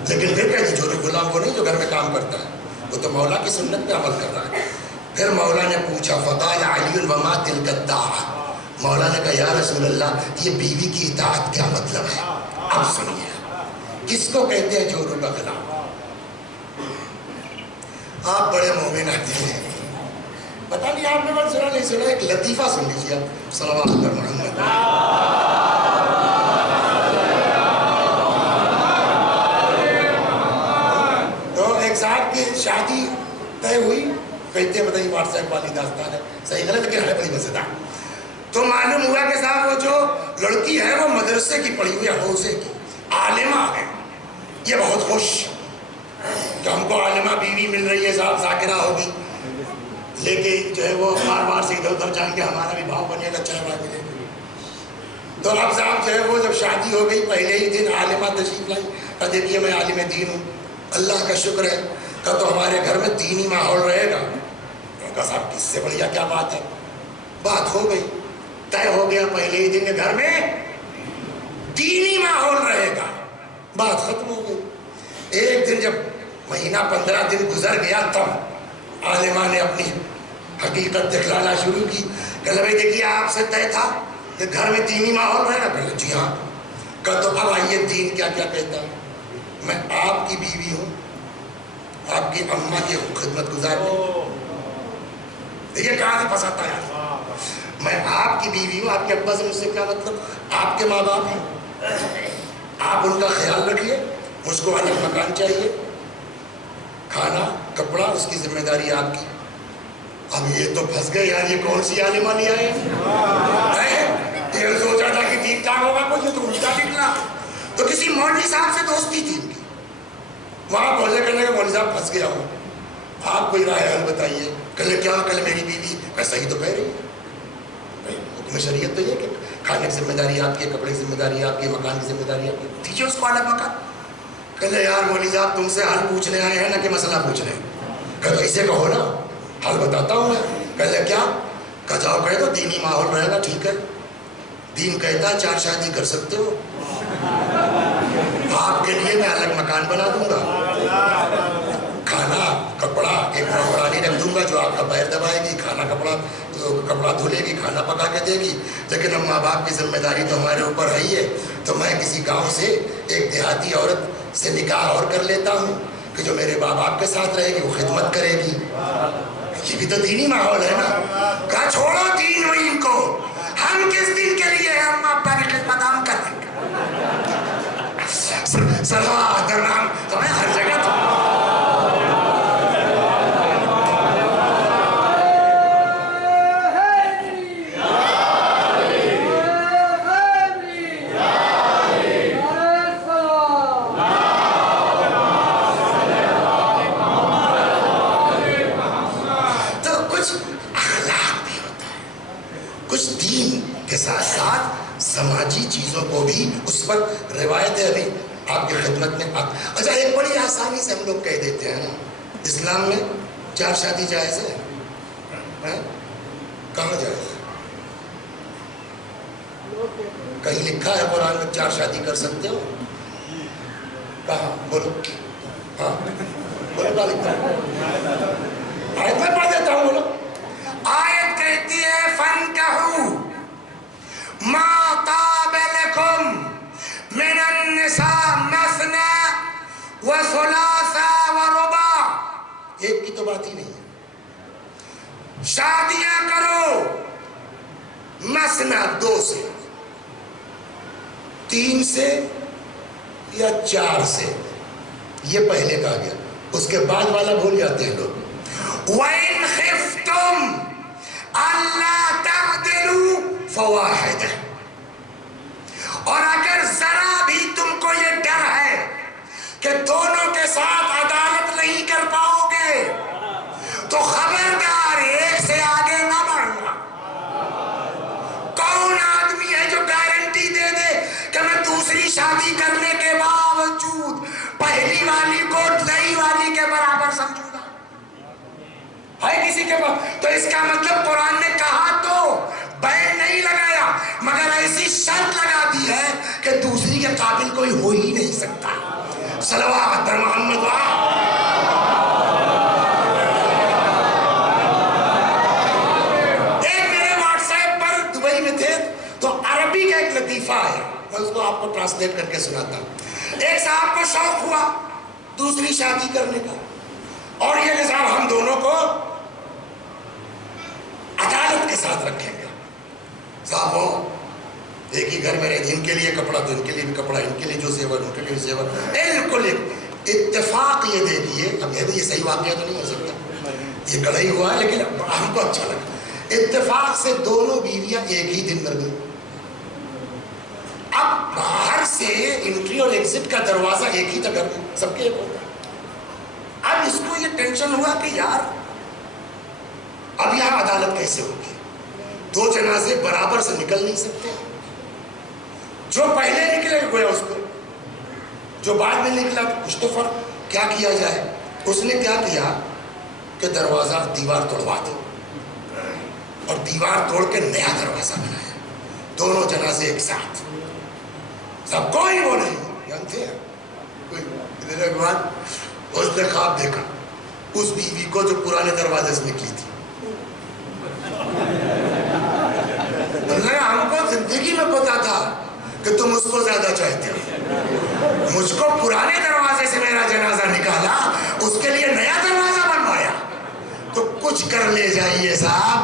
لیکن پھر کہتے جورو غلام وہ نہیں جو گھر میں کام کرتا ہے, وہ تو مولا کی سنت پہ عمل کر رہا ہے. پھر مولا نے پوچھا فقال علی وما تلک الطاعۃ, مولا نے کہا یا رسول اللہ یہ بیوی کی اطاعت کیا مطلب ہے؟ اب سنیے کس کو کہتے ہیں جورو کا غلام. آپ بڑے مومن آدمی ہیں, پتہ نہیں آپ نے بات سنا نہیں سنا, ایک لطیفہ سن لیجیے آپ. صلوات پر محمد. تو ایک صاحب کی شادی طے ہوئی, کہتے ہیں بتائیے واٹس ایپ والی داستان ہے, صحیح غلط لیکن ہے بڑی مزیدار. تو معلوم ہوا کہ صاحب وہ جو لڑکی ہے وہ مدرسے کی پڑھی ہوئی ہے, حوزے کی عالمہ ہے. یہ بہت خوش کہ ہم کو عالمہ بیوی مل رہی ہے, صاحب ذاکرہ ہوگی, لیکن جو ہے وہ بار بار سے ادھر ادھر جائیں گے, ہمارا بھی بھاؤ بنے گا, چائے بھائی ملے گی. تو اب صاحب جو ہے وہ جب شادی ہو گئی پہلے ہی دن عالمہ تشریف لائی, کہا دیکھیے میں عالم دین ہوں, اللہ کا شکر ہے, کہا تو ہمارے گھر میں دینی ماحول رہے گا. کہا صاحب کس سے بڑھیا کیا بات ہے. بات ہو گئی, طے ہو گیا پہلے ہی دن گھر میں دینی ماحول رہے گا. بات ختم ہو گئی. ایک دن جب مہینہ 15 دن گزر گیا تب عالمہ نے اپنی حقیقت دکھلانا شروع کی. کہ بھائی دیکھیے آپ سے طے تھا کہ گھر میں دینی ماحول رہے گا. کہ جی ہاں. کہ تو اب آئیے دین کیا کیا کہتا ہے. میں آپ کی بیوی ہوں, آپ کی اماں کی خدمت گزار ہوں. دیکھیے کہاں سے پھنساتا ہے. میں آپ کی بیوی ہوں, آپ کے ابا سے مجھ سے کیا مطلب, آپ کے ماں باپ ہیں, آپ ان کا خیال رکھیے, مجھ کو الگ مکان چاہیے, کھانا کپڑا اس کی ذمہ داری آپ کی. اب یہ تو پھنس گئے یار, یہ کون سی عالمہ لیا ہے. یہ سوچا تھا کہ ٹھیک ٹھاک ہوگا کچھ, یہ تو الٹا نکلا. تو کسی مولوی صاحب سے دوستی تھی ان کی, وہاں بولنے کرنے کا مولوی صاحب پھنس گیا ہوں, آپ کوئی رائے حل بتائیے. کل کیا, کل میری بیوی ایسا ہی تو کہہ رہی ہے. حکم شریعت تو یہ کہ کھانے کی ذمہ داری آپ کی, کپڑے کی ذمہ داری آپ کی, مکان کی ذمہ داری آپ کی, دیجیے اس کو الگ مکان. کہلے یار مولوی صاحب تم سے حل پوچھنے آئے ہیں نہ کہ مسئلہ پوچھنے. کہ تو اسے کہو نا, حل بتاتا ہوں میں. کہلے کیا, کہ جاؤ کہہ دو دینی ماحول رہے گا, ٹھیک ہے, دین کہتا ہے 4 شادی کر سکتے ہو, آپ کے لیے میں الگ مکان بنا دوں گا, کھانا کپڑا ایک نوکرانی رکھ دوں گا جو آپ کا پیر دبائے گی, کھانا کپڑا دھلے گی, کھانا پکا کے دے گی. لیکن اب ماں باپ کی ذمہ داری تو ہمارے اوپر ہے ہی ہے, تو میں کسی گاؤں سے ایک دیہاتی عورت سے نکاح اور کر لیتا ہوں کہ جو میرے ماں باپ کے ساتھ رہے گی, وہ خدمت کرے گی. یہ بھی تو دینی ماحول ہے نا. کہا چھوڑو دین وین کو, ہم کس دین کے لیے ہیں, ہم آپ کی خدمت ہم کر دیں گے. صلوات نام تمہیں ہر جگہ کے ساتھ ساتھ سماجی چیزوں کو بھی اس پر روایت ہے. ابھی آپ کی خدمت میں اچھا ایک بڑی آسانی سے ہم لوگ کہہ دیتے ہیں اسلام میں 4 شادی جائز ہے؟ کہاں جائز ہے؟ کہیں لکھا ہے قرآن میں 4 شادی کر سکتے ہو؟ کہاں؟ بولو. ہاں بولو کہاں لکھا ہے؟ آیت میں پڑھ دیتا ہوں. بولو. آیت کہتی ہے فَانْكَحُوا مَا طَابَ لَكُمْ مِنَ النِّسَاءِ مَثْنَىٰ وَثُلَاثَ وَرُبَاعَ. ایک کی تو بات ہی نہیں ہے. شادیاں کرو مثنیٰ 2 سے، 3 سے یا 4 سے، یہ پہلے کہا گیا. اس کے بعد والا بھول جاتے ہیں لوگ. وَإِنْ خِفْتُمْ أَلَّا تَعْدِلُوا فَوَاحِدَةً. اور اگر ذرا بھی تم کو یہ ڈر ہے کہ دونوں کے ساتھ عدالت نہیں کر پاؤ گے تو خبردار ایک سے آگے نہ بڑھنا. کون آدمی ہے جو گارنٹی دے دے کہ میں دوسری شادی کرنے کے باوجود پہلی والی کو نئی والی کے برابر سمجھوں گا؟ ہے کسی کے پاس؟ تو اس کا مطلب قرآن نے کہا تو بین نہیں لگایا، مگر ایسی شرط لگا دی ہے کہ دوسری کے قابل کوئی ہو ہی نہیں سکتا. صلوات بر محمد. ایک میرے واٹس ایپ پر دبئی میں تھے تو عربی کا ایک لطیفہ ہے، میں اس کو آپ کو ٹرانسلیٹ کر کے سناتا ہوں. ایک صاحب کو شوق ہوا دوسری شادی کرنے کا، اور یہ کہ صاحب ہم دونوں کو عدالت کے ساتھ رکھیں گے. صاحب ہو ایک ہی گھر میں رہے، ان کے لیے کپڑا تو ان کے لیے بھی کپڑا، ان کے لیے جو زیور ان کے لیے زیور. بالکل اتفاق. یہ دیکھیے اب یہ صحیح واقعہ تو نہیں ہو سکتا، یہ کڑھائی ہوا ہے لیکن ہم کو اچھا لگا. اتفاق سے دونوں بیویاں ایک ہی دن مر گئی. اب باہر سے انٹری اور ایگزٹ کا دروازہ ایک ہی تھا گھر میں، سب کے ایک ہوتا. اب اس کو یہ ٹینشن ہوا کہ یار اب یہاں عدالت کیسے ہوگی؟ 2 جنازے برابر سے نکل نہیں سکتے. جو پہلے نکلے گویا اس کو، جو بعد میں نکلا کچھ تو فرق. کیا کیا جائے؟ اس نے کیا کیا کہ دروازہ دیوار توڑوا دو، اور دیوار توڑ کے نیا دروازہ بنایا. دونوں جنازے ایک ساتھ. سب کوئی وہ نہیں جانتے ہیں کوئی. اس نے خواب دیکھا اس بیوی کو جو پرانے دروازے سے نکلی تھی. ہم کو زندگی میں پتا تھا کہ تم اس کو زیادہ چاہتے ہو، مجھ کو پرانے دروازے سے میرا جنازہ نکالا، اس کے لیے نیا دروازہ بنوایا. تو کچھ کر لے جائیے صاحب،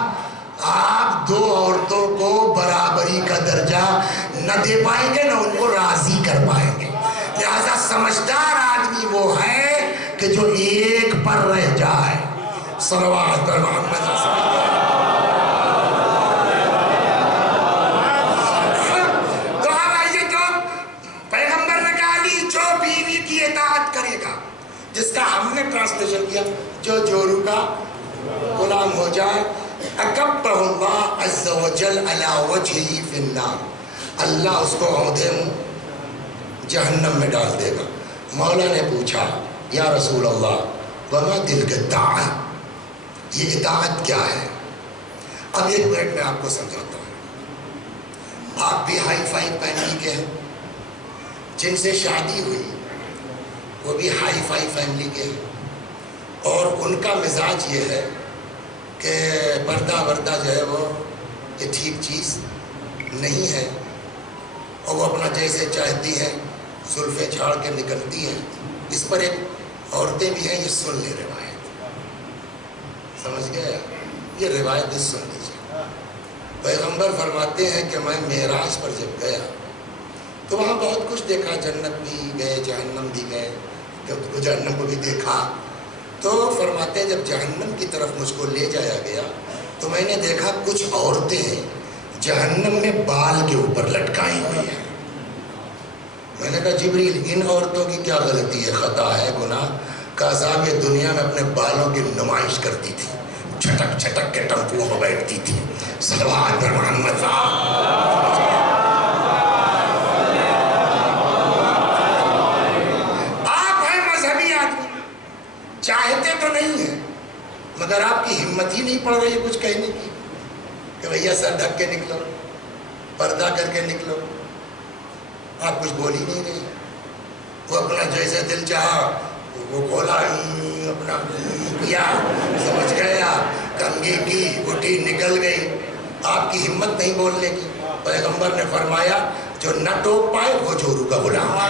آپ 2 عورتوں کو برابری کا درجہ نہ دے پائیں گے، نہ ان کو راضی کر پائیں گے. لہذا سمجھدار آدمی وہ ہے کہ جو ایک پر رہ جائے. صلوات پر محمد رسول اللہ. تو اب آئیے، تو پیغمبر نے کہا جو بیوی کی اطاعت کرے گا، جس کا ہم نے ٹرانسلیشن کیا جو جورو کا غلام ہو جائے، اکبہ اللہ عز وجل علی وجہی فی النار. اللہ اس کو عہدے جہنم میں ڈال دے گا. مولا نے پوچھا یا رسول اللہ وما تلک الطاعت، یہ اطاعت کیا ہے؟ اب 1 منٹ میں آپ کو سمجھاتا ہوں. آپ بھی ہائی فائی فیملی کے ہیں، جن سے شادی ہوئی وہ بھی ہائی فائی فیملی کے ہیں، اور ان کا مزاج یہ ہے کہ پردہ وردہ جو ہے وہ یہ ٹھیک چیز نہیں ہے، اور وہ اپنا جیسے چاہتی ہیں زلفیں جھاڑ کے نکلتی ہیں. اس پر ایک عورتیں بھی ہیں، یہ سن لے روایت، سمجھ گئے؟ یہ روایت بھی سن لیجیے. پیغمبر فرماتے ہیں کہ میں معراج پر جب گیا تو وہاں بہت کچھ دیکھا، جنت بھی گئے جہنم بھی گئے، جب جہنم کو بھی دیکھا. تو فرماتے ہیں جب جہنم کی طرف مجھ کو لے جایا گیا تو میں نے دیکھا کچھ عورتیں جہنم میں بال کے اوپر لٹکائی ہوئی ہیں. میں نے کہا جبریل ان عورتوں کی کیا غلطی ہے، خطا ہے، گناہ؟ کہ عذاب دنیا میں اپنے بالوں کی نمائش کرتی تھی، چھٹک چھٹک کے ٹمپو کو بیٹھتی تھی. صلوات پر محمد آپ ہیں مذہبی آدمی، چاہتے تو پڑ رہی ہے کچھ کہنے کی کہ بھیا سر ڈھک کے نکلو، پردہ کر کے نکلو. آپ کچھ بول ہی نہیں رہے. وہ اپنا جیسے دل چاہا وہ کھولا، اپنا کیا، سمجھ گیا، کنگھی کی، اٹھی، نکل گئی. آپ کی ہمت نہیں بولنے کی. پیغمبر نے فرمایا جو نہ ٹوک پائے وہ چورو کا غلام ہے.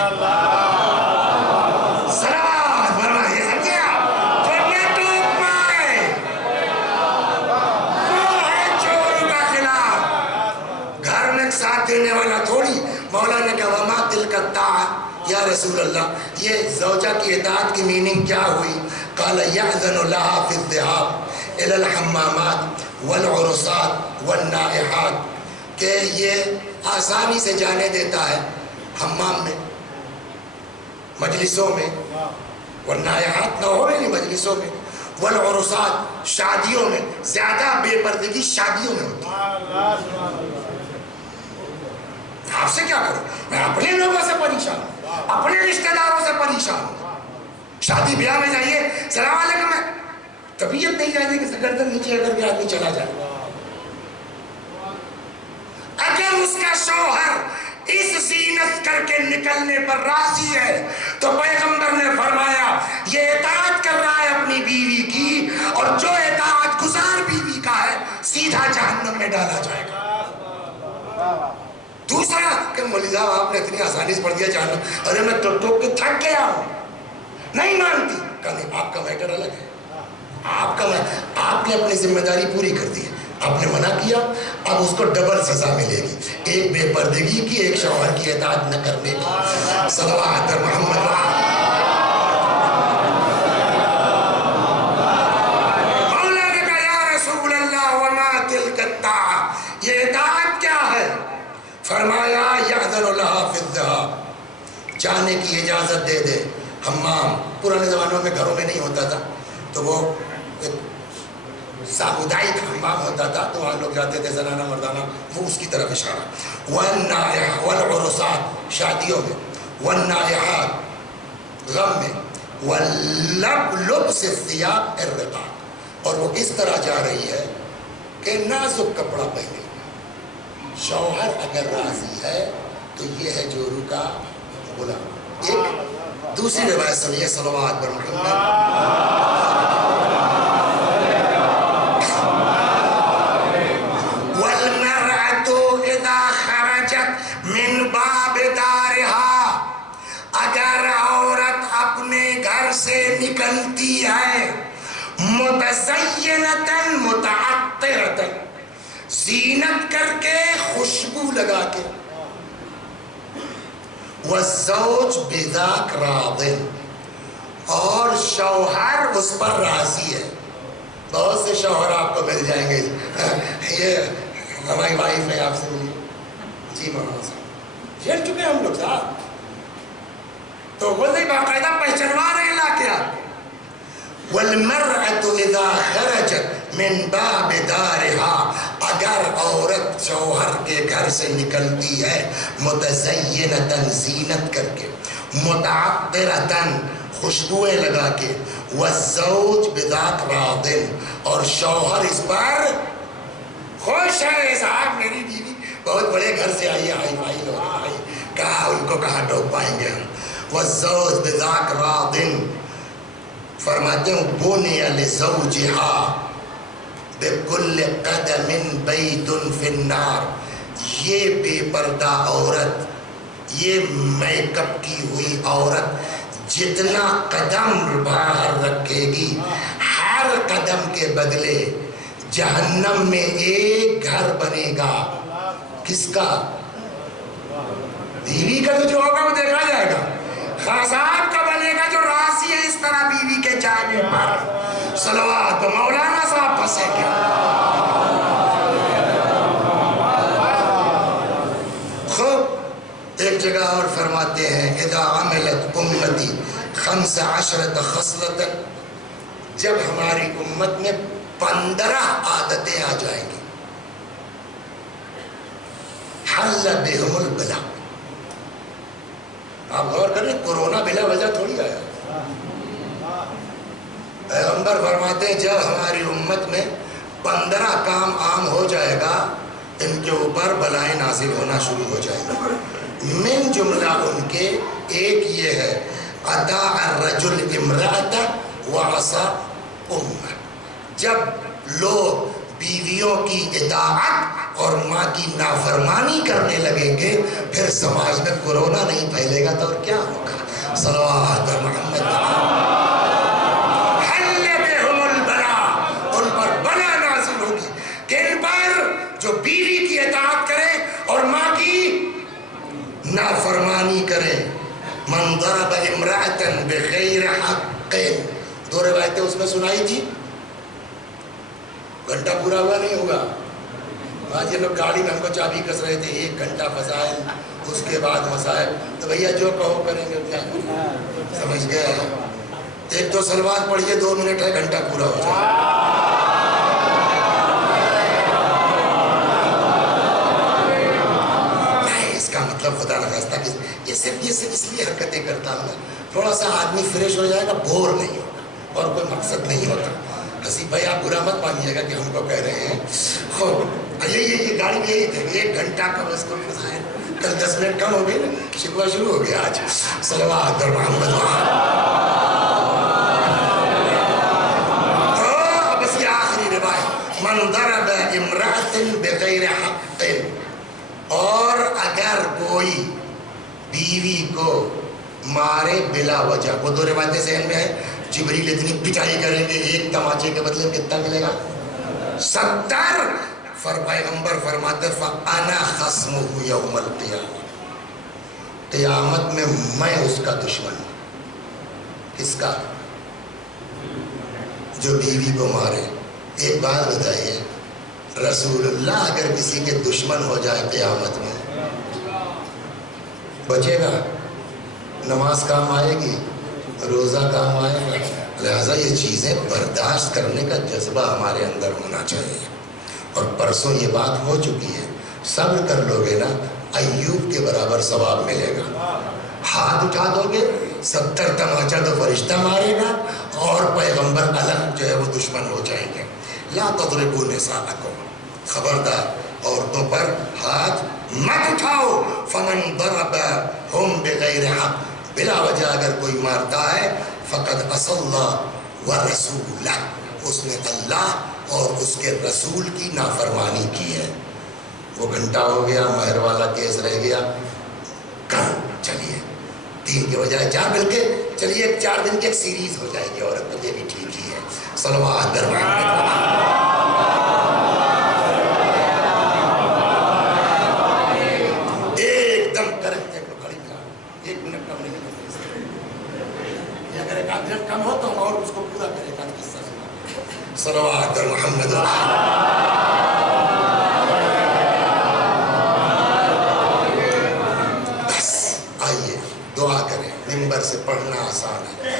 صلوات فرمائیے سمجھے آپ، جو نہ ٹوک پائے وہ ہے چورو کا خلاف. گھر میں ساتھ دینے والا تھوڑی. مولا نے کہا وما تلک الطاعۃ یا رسول اللہ، یہ زوجہ کی اطاعت کی میننگ کیا ہوئی؟ قال یأذن لها فی الذهاب الی الحمامات والعرسات والنائحات، کہ یہ آسانی سے جانے دیتا ہے حمام میں، مجلسوں میں، والنائحات نہ ہوئے نہیں مجلسوں میں، والعرسات شادیوں میں. زیادہ بے پردگی شادیوں میں ہوتی ہے. آپ سے کیا کروں، میں اپنے لوگوں سے پریشان ہوں، اپنے رشتہ داروں سے پریشان ہوں. شادی بیاہ میں جائیے سلام علیکم، میں طبیعت نہیں چاہتی کہ گردن نیچے کر کے آدمی چلا جائے. اگر اس کا شوہر اس زینت کر کے نکلنے پر راضی ہے تو پیغمبر نے فرمایا یہ اطاعت کر رہا ہے اپنی بیوی کی، اور جو اطاعت گزار بیوی کا ہے سیدھا جہنم میں ڈالا جائے گا. دوسرا کہ مولوی صاحب آپ نے اتنی آسانی سے پڑھ دیا جہنم، ارے میں ٹوک کے تھک گیا ہوں، نہیں مانتی. کہ نہیں، آپ کا میٹر الگ ہے. آپ نے اپنی ذمہ داری پوری کر دی ہے، آپ نے منع کیا، اب اس کو ڈبل سزا ملے گی، ایک بے پردگی کی، ایک شوہر کی اطاعت نہ کرنے کی. صلوات محمد. مولا نے کہا یا رسول اللہ وما تلک الطاعۃ، یہ اطاعت کیا ہے؟ فرمایا یأذن لها فی الذهاب، جانے کی اجازت دے دے. حمام پرانے زمانوں میں گھروں میں نہیں ہوتا تھا، تو وہ سامودائک حمام ہوتا تھا، تو وہاں لوگ جاتے تھے زنانہ مردانہ، وہ اس کی طرف اشارہ. والعرسات شادیوں میں، والنائحات غم میں، واللبس الثياب الرقاق، اور وہ اس طرح جا رہی ہے کہ نازک کپڑا پہنے. شوہر اگر راضی ہے تو یہ ہے جورو کا غلام. ایک دوسری روایت سنیے، صلوات پر محمد. والمرأة اذا خرجت من باب دارها، اگر عورت اپنے گھر سے نکلتی ہے متزینۃ متعطرۃ، زینت کر کے، خوشبو لگا کے، والزوج بذاک راض، اور شوہر اس پر راضی ہے. بہت سے شوہر آپ کو مل جائیں گے، یہ ہماری وائف ہے، آپ سے ملی، جی مولانا صاحب جیل چکے ہم لوگ صاحب، تو وہ نہیں باقاعدہ پہچنوا رہے لا کیا. والمرأة اذا خرجت من باب دارها، اگر عورت شوہر کے گھر سے نکلتی ہے متزینتاً، زینت کر کے، متعطرتاً، خوشبوئیں لگا کے، والزوج بذاک راض، اور شوہر اس پر خوش ہے. صاحب میری بیوی بہت بڑے گھر سے آئی ہے، ہائی فائی لوگ آئی، کہا ان کو کہاں ٹوک پائیں گے ہم. والزوج بذاک راض، فرماتے ہیں بنی لزوجہا بکل قدم بیت فی النار، یہ بے پردہ عورت، یہ میک اپ کی ہوئی عورت جتنا قدم باہر رکھے گی، ہر قدم کے بدلے جہنم میں ایک گھر بنے گا. کس کا؟ بیوی کا تو جو ہوگا وہ دیکھا جائے گا، خاصاب کا بنے گا جو راضی ہے اس طرح بیوی کے جانے پر. صلوات. مولانا صاحب پھنسے کیا؟ خوب ایک جگہ اور فرماتے ہیں اذا عملت امتی 15 خصلة، جب ہماری امت میں 15 عادتیں آ جائیں گی، حل بہم البلا. آپ غور کریں، کورونا بلا وجہ تھوڑی آیا. پیغمبر فرماتے ہیں جب ہماری امت میں 15 کام عام ہو جائے گا، ان کے اوپر بلائیں نازل ہونا شروع ہو جائے گا۔ من جملہ ان کے ایک یہ ہے اطاع الرجل امرأتہ وعصى امہ، جب لوگ بیویوں کی اطاعت اور ماں کی نافرمانی کرنے لگیں گے پھر سماج میں کورونا نہیں پھیلے گا تو اور کیا ہوگا؟ صلوات محمد، حل بہم البلاء، ان پر بلا نازل ہوگی کہ ان پر جو بیوی کی اطاعت کرے اور ماں کی نافرمانی کرے۔ من ضرب امرأة بغیر حق، 2 روایتیں اس میں سنائی تھی، گھنٹہ پورا ہوا نہیں ہوگا۔ آج یہ لوگ گاڑی میں ہم کو چابی کس رہے تھے، 1 گھنٹہ فضائل، اس کے بعد مسائل، تو بھیا جو کہو کریں گے، کیا سمجھ گئے؟ 1-2 سلوات پڑھیے، 2 منٹ ہے، گھنٹہ پورا ہو جائے۔ اس کا مطلب خدا نخواستہ کہ یہ صرف اس لیے حرکتیں کرتا ہوں، تھوڑا سا آدمی فریش ہو جائے گا، بور نہیں ہوگا اور کوئی مقصد نہیں ہوتا۔ حسیب بھائی آپ برا مت مانیے گا کہ ہم کو کہہ رہے ہیں، یہ گاڑی میں یہی تھے، 1 گھنٹہ کا بس کو فضائل، کل 10 منٹ کم ہو گئے نا، شکوہ شروع ہو گیا آج۔ صلوات محمد۔ تو بس یہ آخری روایت، من ضرب امرأة بغیر حق، اور اگر کوئی بیوی کو مارے بلا وجہ، وہ 2 روایتیں ذہن میں ہیں، جبریل اتنی پٹائی کریں گے، 1 تماچے کے بدلے کتنا ملے گا؟ 70۔ پیغمبر فرماتے فَأَنَا خَصْمُهُ يَوْمَ الْقِيَامَةِ، قیامت میں میں اس کا دشمن ہوں۔ کس کا؟ جو بیوی کو مارے۔ ایک بات بتائیے، رسول اللہ اگر کسی کے دشمن ہو جائے قیامت میں بچے گا؟ نماز کام آئے گی، روزہ کام آئے گا؟ لہٰذا یہ چیزیں برداشت کرنے کا جذبہ ہمارے اندر ہونا چاہیے۔ اور پرسوں یہ بات ہو چکی ہے، صبر کر لو گے نا ایوب کے برابر ثواب ملے گا۔ ہاتھ اٹھا دو گے 70 تماچہ تو فرشتہ مارے گا اور پیغمبر الگ جو ہے وہ دشمن ہو جائیں گے۔ لا تضربوا نساءکم، خبردار عورتوں پر ہاتھ مت اٹھاؤ۔ فمن ضربہم بغیر حق، بلا وجہ اگر کوئی مارتا ہے فقد عصى اللہ ورسولہ، اس نے اللہ اور اس کے رسول کی نافرمانی کی ہے۔ وہ گھنٹہ ہو گیا، مہر والا کیس رہ گیا، کل چلیے 3 کے بجائے 4، بلکہ چلیے 4 دن کی ایک سیریز ہو جائے گی عورت پر، یہ بھی ٹھیک ہی ہے۔ صلوات ایک دم کریں، دیکھ لو کھڑی کھڑا 1 منٹ کم نہیں کرتے، اگر 1 آدھ منٹ کم ہو تو ہم اور اس کو پورا کریں گا قصہ سنا۔ صلوات محمد۔ بس آئیے دعا کریں۔ ممبر سے پڑھنا آسان ہے،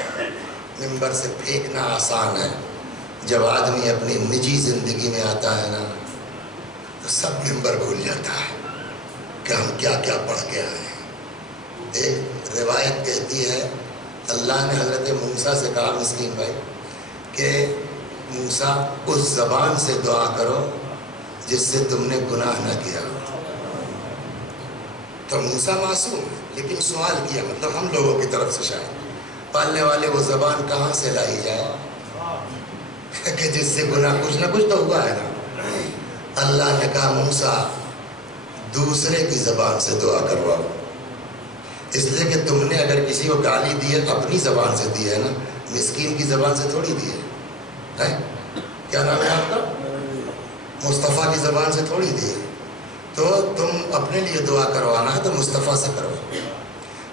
ممبر سے پھینکنا آسان ہے، جب آدمی اپنی نجی زندگی میں آتا ہے نا تو سب ممبر بھول جاتا ہے کہ ہم کیا کیا پڑھ کے آئے ہیں۔ ایک روایت کہتی ہے اللہ نے حضرت موسیٰ سے کہا، مسکین بھائی، کہ موسیٰ اس زبان سے دعا کرو جس سے تم نے گناہ نہ کیا۔ تو موسیٰ معصوم، لیکن سوال کیا، مطلب ہم لوگوں کی طرف سے شاید پالنے والے وہ زبان کہاں سے لائی جائے کہ جس سے گناہ کچھ نہ کچھ تو ہوا ہے نا۔ اللہ نے کہا موسیٰ دوسرے کی زبان سے دعا کرواؤ، اس لیے کہ تم نے اگر کسی کو گالی دی ہے اپنی زبان سے دی ہے نا، مسکین کی زبان سے تھوڑی دی ہے۔ کیا نام ہے آپ کا؟ مصطفیٰ کی زبان سے تھوڑی دی ہے۔ تو تم اپنے لیے دعا کروانا ہے تو مصطفیٰ سے کرو،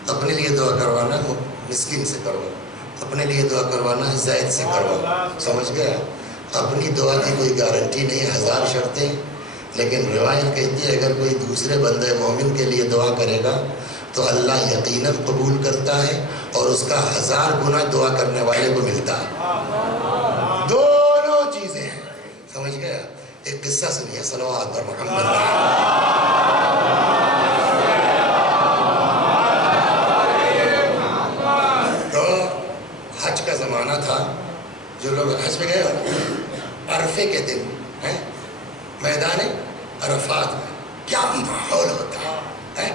اپنے لیے دعا کروانا ہے مسکین سے کرو، اپنے لیے دعا کروانا ہے زید سے کرو۔ سمجھ گیا؟ اپنی دعا کی کوئی گارنٹی نہیں ہے، 1000 شرطیں، لیکن روایت کہتی ہے اگر کوئی دوسرے بندے مومن کے لیے دعا کرے گا تو اللہ یقیناً قبول کرتا ہے اور اس کا 1000 گنا دعا کرنے والے کو ملتا ہے۔ دونوں چیزیں ہیں، سمجھ گیا؟ ایک قصہ سنیے، صلوات پر محمد۔ تو حج کا زمانہ تھا، جو لوگ حج میں گئے عرفے کے دن ماحول ہوتا ہے.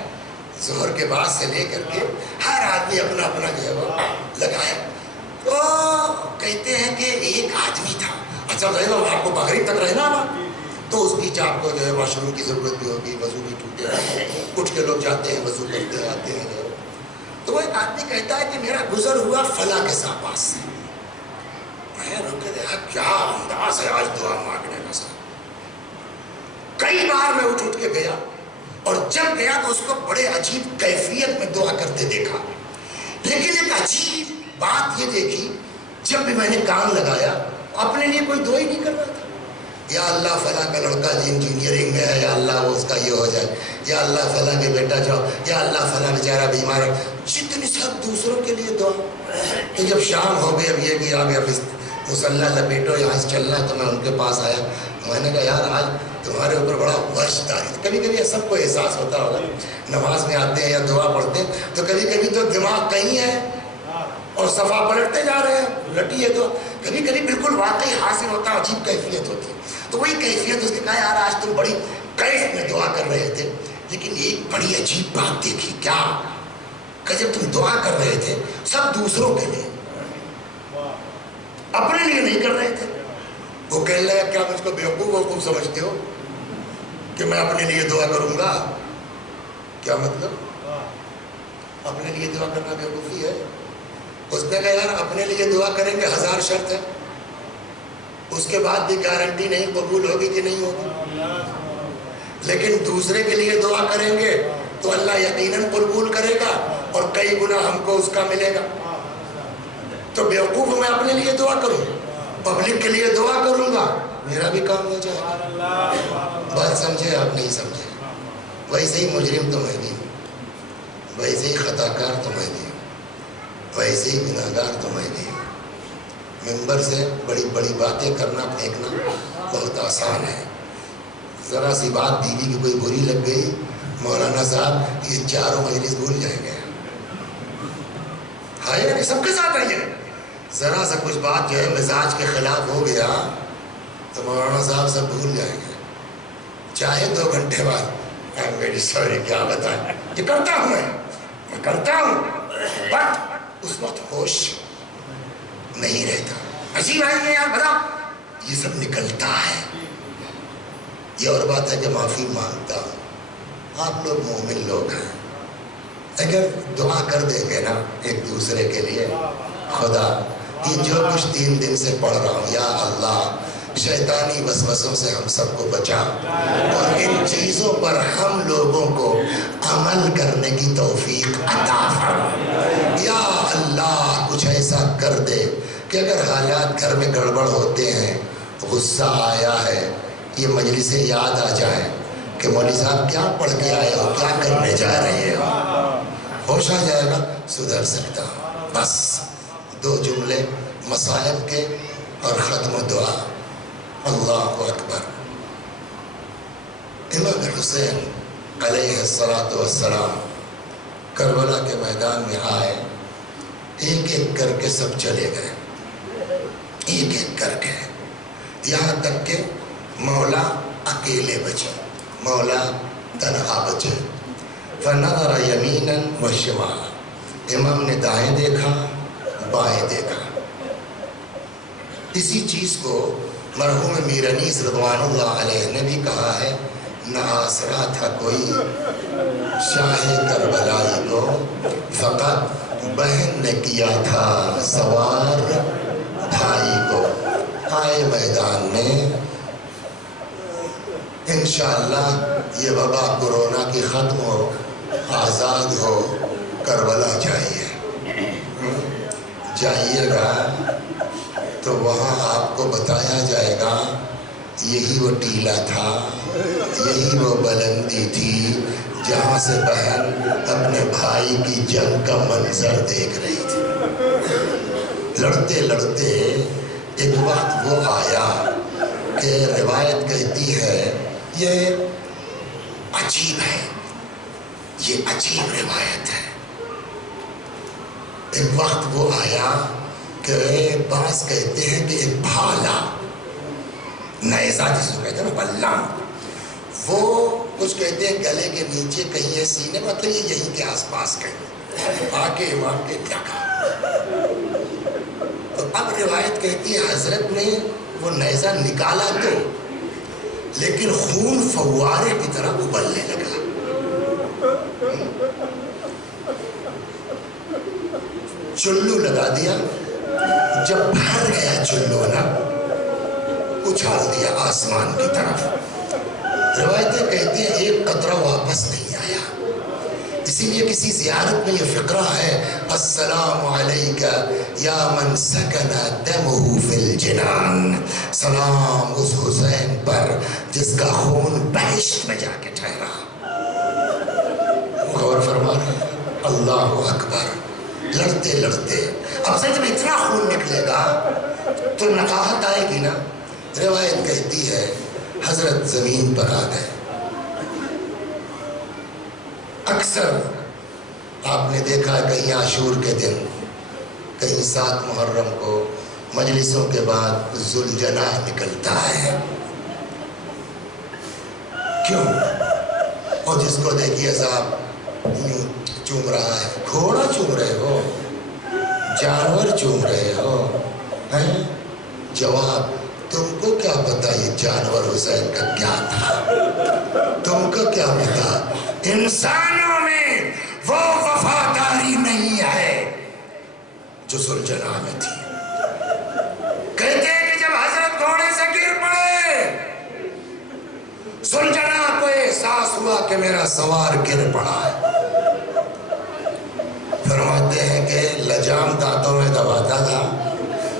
ظہر کے بعد سے لے کر کے ہر آدمی اپنا اپنا جو ہے وہ لگائے. تو کہتے ہیں کہ ایک آدمی تھا. اچھا بھائی آپ کو مغرب تک رہنا نا, تو اس بیچ آپ کو جو ہے واش روم کی ضرورت بھی ہوگی, وضو بھی ٹوٹے رہے, کچھ کے لوگ جاتے ہیں وضو کرتے آتے ہیں. تو وہ ایک آدمی کہتا ہے کہ میرا گزر ہوا فلاں کے پاس سے. میں رک کے دیکھا کیا انداز ہے آج دعا مانگنے کا. سر کئی بار میں اٹھ کے گیا, اور جب گیا تو اس کو بڑے عجیب کیفیت میں دعا کرتے دیکھا. لیکن ایک عجیب بات یہ دیکھی, جب بھی میں نے کان لگایا اپنے لیے کوئی دعا ہی نہیں کر رہا تھا. یا اللہ فلاں کا لڑکا انجینئرنگ میں ہے, یا اللہ وہ اس کا یہ ہو جائے, یا اللہ فلاں کے بیٹا جاؤ, یا اللہ فلاں بیچارہ بیمار ہے. جتنی سب دوسروں کے لیے دعا. تو جب شام ہو گئی, اب یہ کہ اب مسلح لپیٹو یہاں سے چلنا, تو میں ان کے پاس آیا. میں نے کہا یار آج تمہارے اوپر بڑا وش داری. کبھی کبھی سب کو احساس ہوتا ہوگا, نماز میں آتے ہیں یا دعا پڑھتے ہیں تو کبھی کبھی تو دماغ کہیں ہے اور صفا پلٹتے جا رہے ہیں, لٹی ہے. تو کبھی کبھی بالکل واقعی حاصل ہوتا ہے, عجیب کیفیت ہوتی ہے. تو وہی کیفیت اس نے کہا یار آج تم بڑی کیف میں دعا کر رہے تھے, لیکن ایک بڑی عجیب بات دیکھی. کیا کہ جب تم دعا کر رہے تھے سب دوسروں کے لیے, اپنے لیے نہیں کر رہے تھے. وہ کہہ رہے ہیں کیا مجھ کو بیوقوف سمجھتے ہو کہ میں اپنے لیے دعا کروں گا؟ کیا مطلب اپنے لیے دعا کرنا بیوقوفی ہے؟ اس نے کہا یار اپنے لیے دعا کریں گے 1000 شرط ہے, اس کے بعد بھی گارنٹی نہیں قبول ہوگی کہ نہیں ہوگی. لیکن دوسرے کے لیے دعا کریں گے تو اللہ یقیناً قبول کرے گا, اور کئی گنا ہم کو اس کا ملے گا. تو بیوقوف میں اپنے لیے دعا کروں, پبلک کے لیے دعا کروں گا, میرا بھی کام ہو جائے گا. بات سمجھے آپ نہیں سمجھے؟ ویسے ہی مجرم تو میں بھی, ویسے ہی خطا کار تو میں بھی, ویسے ہی گناہگار تو میں بھی. ممبر سے بڑی بڑی باتیں کرنا پھینکنا بہت آسان ہے. ذرا سی بات بیوی کی کوئی بری لگ گئی, مولانا صاحب یہ چاروں مجلس بھول جائیں گے. ہاں یہ سب کے ساتھ ہے. ذرا سا کچھ بات جو ہے مزاج کے خلاف ہو گیا تو مولانا صاحب سب بھول جائیں گے, چاہے 2 گھنٹے بعد. میری سوری کیا بتائیں, یہ کرتا ہوں میں کرتا ہوں, بٹ اس وقت ہوش نہیں رہتا. عجیب ہے یار, بتا یہ سب نکلتا ہے. یہ اور بات ہے کہ معافی مانگتا ہوں. آپ لوگ مومن لوگ ہیں, اگر دعا کر دیں گے نا ایک دوسرے کے لیے, خدا یہ جو کچھ 3 دن سے پڑھ رہا ہوں, یا اللہ شیطانی وسوسوں سے ہم سب کو بچا, اور ان چیزوں پر ہم لوگوں کو عمل کرنے کی توفیق عطا فرما. یا اللہ کچھ ایسا کر دے کہ اگر حالات گھر میں گڑبڑ ہوتے ہیں, غصہ آیا ہے, یہ مجلسیں یاد آ جائیں کہ مولوی صاحب کیا پڑھ کے آئے ہو, کیا کرنے جا رہے ہو, ہوش آ جائے گا, سدھر سکتا. بس 2 جملے مصائب کے اور ختم دعا. اللہ اکبر. امام حسین علیہ السلام کربلا کے میدان میں آئے, ایک ایک کر کے سب چلے گئے, ایک ایک کر کے, یہاں تک کہ مولا اکیلے بچے, مولا تنہا بچے. فنظر یمینا و شمالا, امام نے دائیں دیکھا بائیں دیکھا. اسی چیز کو مرحوم میر انیس رضوان اللہ علیہ نے بھی کہا ہے, نہ آسرا تھا کوئی شاہ کربلائی کو, فقط بہن نے کیا تھا سوار بھائی کو. آئے میدان میں, انشاءاللہ یہ وبا کورونا کی ختم ہو, آزاد ہو, کربلا جائیے گا تو وہاں آپ کو بتایا جائے گا یہی وہ ٹیلا تھا, یہی وہ بلندی تھی جہاں سے بہن اپنے بھائی کی جنگ کا منظر دیکھ رہی تھی. لڑتے لڑتے ایک وقت وہ آیا کہ روایت کہتی ہے, یہ عجیب ہے, یہ عجیب روایت ہے. ایک وقت وہ آیا کہ بعض کہتے ہیں کہ ایک بھالا, نیزہ جس کو کہتے ہیں نا, بلّم, وہ کچھ کہتے ہیں گلے کے نیچے کہیں ہے، سینے، مطلب یہ یہیں کے آس پاس کہیں آ کے امام کے کیا کہا۔ تو اب روایت کہتی ہے حضرت نے وہ نیزہ نکالا تو، لیکن خون فوارے کی طرح ابلنے لگا۔ چلو لگا دیا، جب بھر گیا چلو نا، اچھال دیا آسمان کی طرف۔ روایتیں کہتی ہیں ایک قطرہ واپس نہیں آیا۔ اسی لیے کسی زیارت میں یہ فقرہ ہے، السلام علیکہ یا من سکن دمہ فی الجنان، سلام اس حسین پر جس کا خون بہشت میں جا کے ٹھہرا۔ غور فرما رہے ہیں، اللہ اکبر۔ لڑتے لڑتے اب سچ میں اتنا خون نکلے گا تو نقاہت آئے گی نا۔ روایت کہتی ہے حضرت زمین پر آ گئے۔ اکثر آپ نے دیکھا کہیں عاشور کے دن، کہیں 7 محرم کو مجلسوں کے بعد ذوالجناح نکلتا ہے۔ کیوں؟ اور جس کو دیکھیے صاحب یوں چوم رہا ہے، گھوڑا چوم رہے ہو، جانور چوم رہے ہو، ہیں؟ جواب، تم کو کیا پتا یہ جانور حسین کا کیا تھا؟ تم کو کیا پتا؟ انسانوں میں وہ وفاداری نہیں ہے جو ذوالجناح میں تھی۔ کہتے ہیں کہ جب حضرت گھوڑے سے گر پڑے، ذوالجناح کو احساس ہوا کہ میرا سوار گر پڑا ہے۔ فرماتے ہیں کہ لجام دانتوں میں دباتا تھا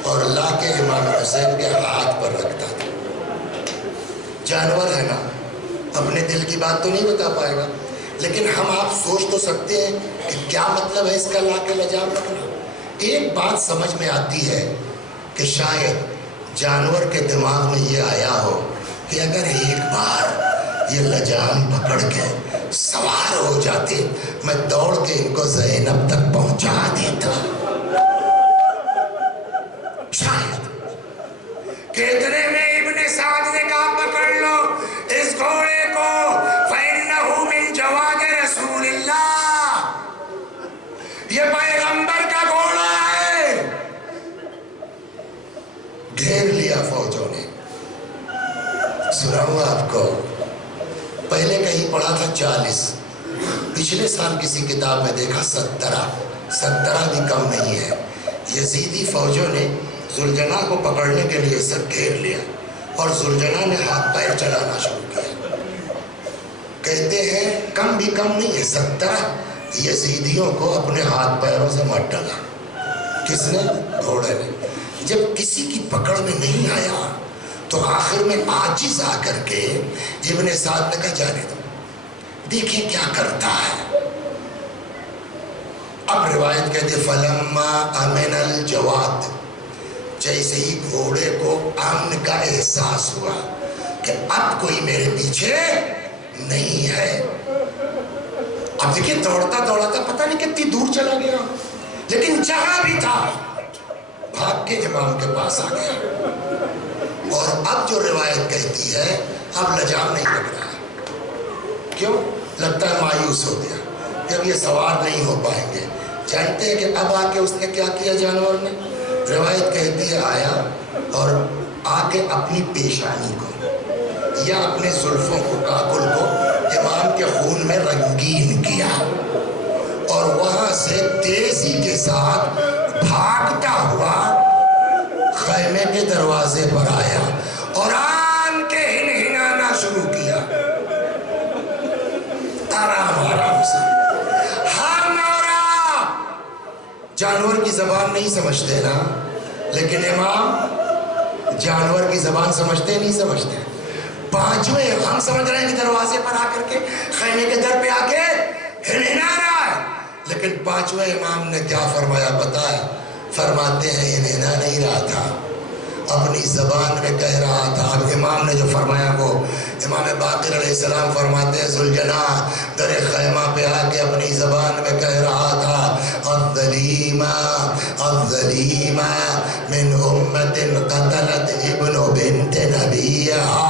اور لا کے امام حسین کے ہاتھ پر رکھتا تھا۔ جانور ہے نا، اپنے دل کی بات تو نہیں بتا پائے گا، لیکن ہم آپ سوچ تو سکتے ہیں کہ کیا مطلب ہے اس کا لا کے لجام رکھنا۔ ایک بات سمجھ میں آتی ہے کہ شاید جانور کے دماغ میں یہ آیا ہو کہ اگر ایک بار یہ لجام پکڑ کے سوار ہو جاتے، میں دوڑ کے ان کو زینب تک پہنچا دیتا۔ شاید کہ اتنے میں ابن سعد نے کہا پکڑ لو اس گھوڑے کو، فَإِنَّهُ مِن جَوَادِ رسول اللہ، یہ پیغمبر کا گھوڑا ہے۔ گھیر لیا فوجوں نے۔ سناؤں آپ کو، پہلے کہیں پڑھا تھا 40، پچھلے سال کسی کتاب میں دیکھا 17 بھی کم نہیں ہے۔ یزیدی فوجوں نے ذوالجناح کو پکڑنے کے لیے سب گھیر لیا اور ذوالجناح نے ہاتھ پیر چلانا شروع کیا۔ کہتے ہیں کم بھی کم نہیں ہے، 17 یزیدیوں کو اپنے ہاتھ پیروں سے مار ڈالا۔ کس نے؟ گھوڑے نے۔ جب کسی کی پکڑ میں نہیں آیا تو آخر میں عاجز آ کر کے ابن سعد نے کہا جانے دو، دیکھیں کیا کرتا ہے۔ اب روایت کہتے فَلَمَّا أَمِنَ الْجَوَادِ، جیسے ہی گھوڑے کو امن کا احساس ہوا کہ اب کوئی میرے پیچھے نہیں ہے، اب دیکھیں دوڑتا دوڑتا پتہ نہیں کتنی دور چلا گیا، لیکن جہاں بھی تھا بھاگ کے امام کے پاس آ گیا۔ اور اب جو روایت کہتی ہے اب لجام نہیں لگ رہا ہے۔ کیوں؟ لگتا ہے مایوس ہو گیا کہ اب یہ سوار نہیں ہو پائیں گے۔ جانتے ہیں کہ اب آ کے اس نے کیا کیا جانور نے؟ روایت کہتی ہے آیا اور آ کے اپنی پیشانی کو یا اپنے زلفوں کو، کاکل کو امام کے خون میں رنگین کیا، اور وہاں سے تیزی کے ساتھ بھاگتا ہوا خیمے کے دروازے پر آیا اور آن کے ہنہنانا شروع کیا، آرام آرام سے۔ ہم اور آپ جانور کی زبان نہیں سمجھتے نا، لیکن امام جانور کی زبان سمجھتے نہیں سمجھتے۔ 5ویں ہم سمجھ رہے ہیں کہ دروازے پر آ کر کے خیمے کے در پہ آ کے ہنہنا رہا ہے، لیکن 5ویں امام نے کیا فرمایا پتہ ہے؟ فرماتے ہیں یہ ہنہنا نہیں رہا تھا، اپنی زبان میں کہہ رہا تھا۔ اب امام نے جو فرمایا وہ امام باقر علیہ السلام فرماتے ہیں ذوالجناح در خیمہ پہ آ کے اپنی زبان میں کہہ رہا تھا الظلیمہ الظلیمہ من امت قتلت ابن بنت نبیہا،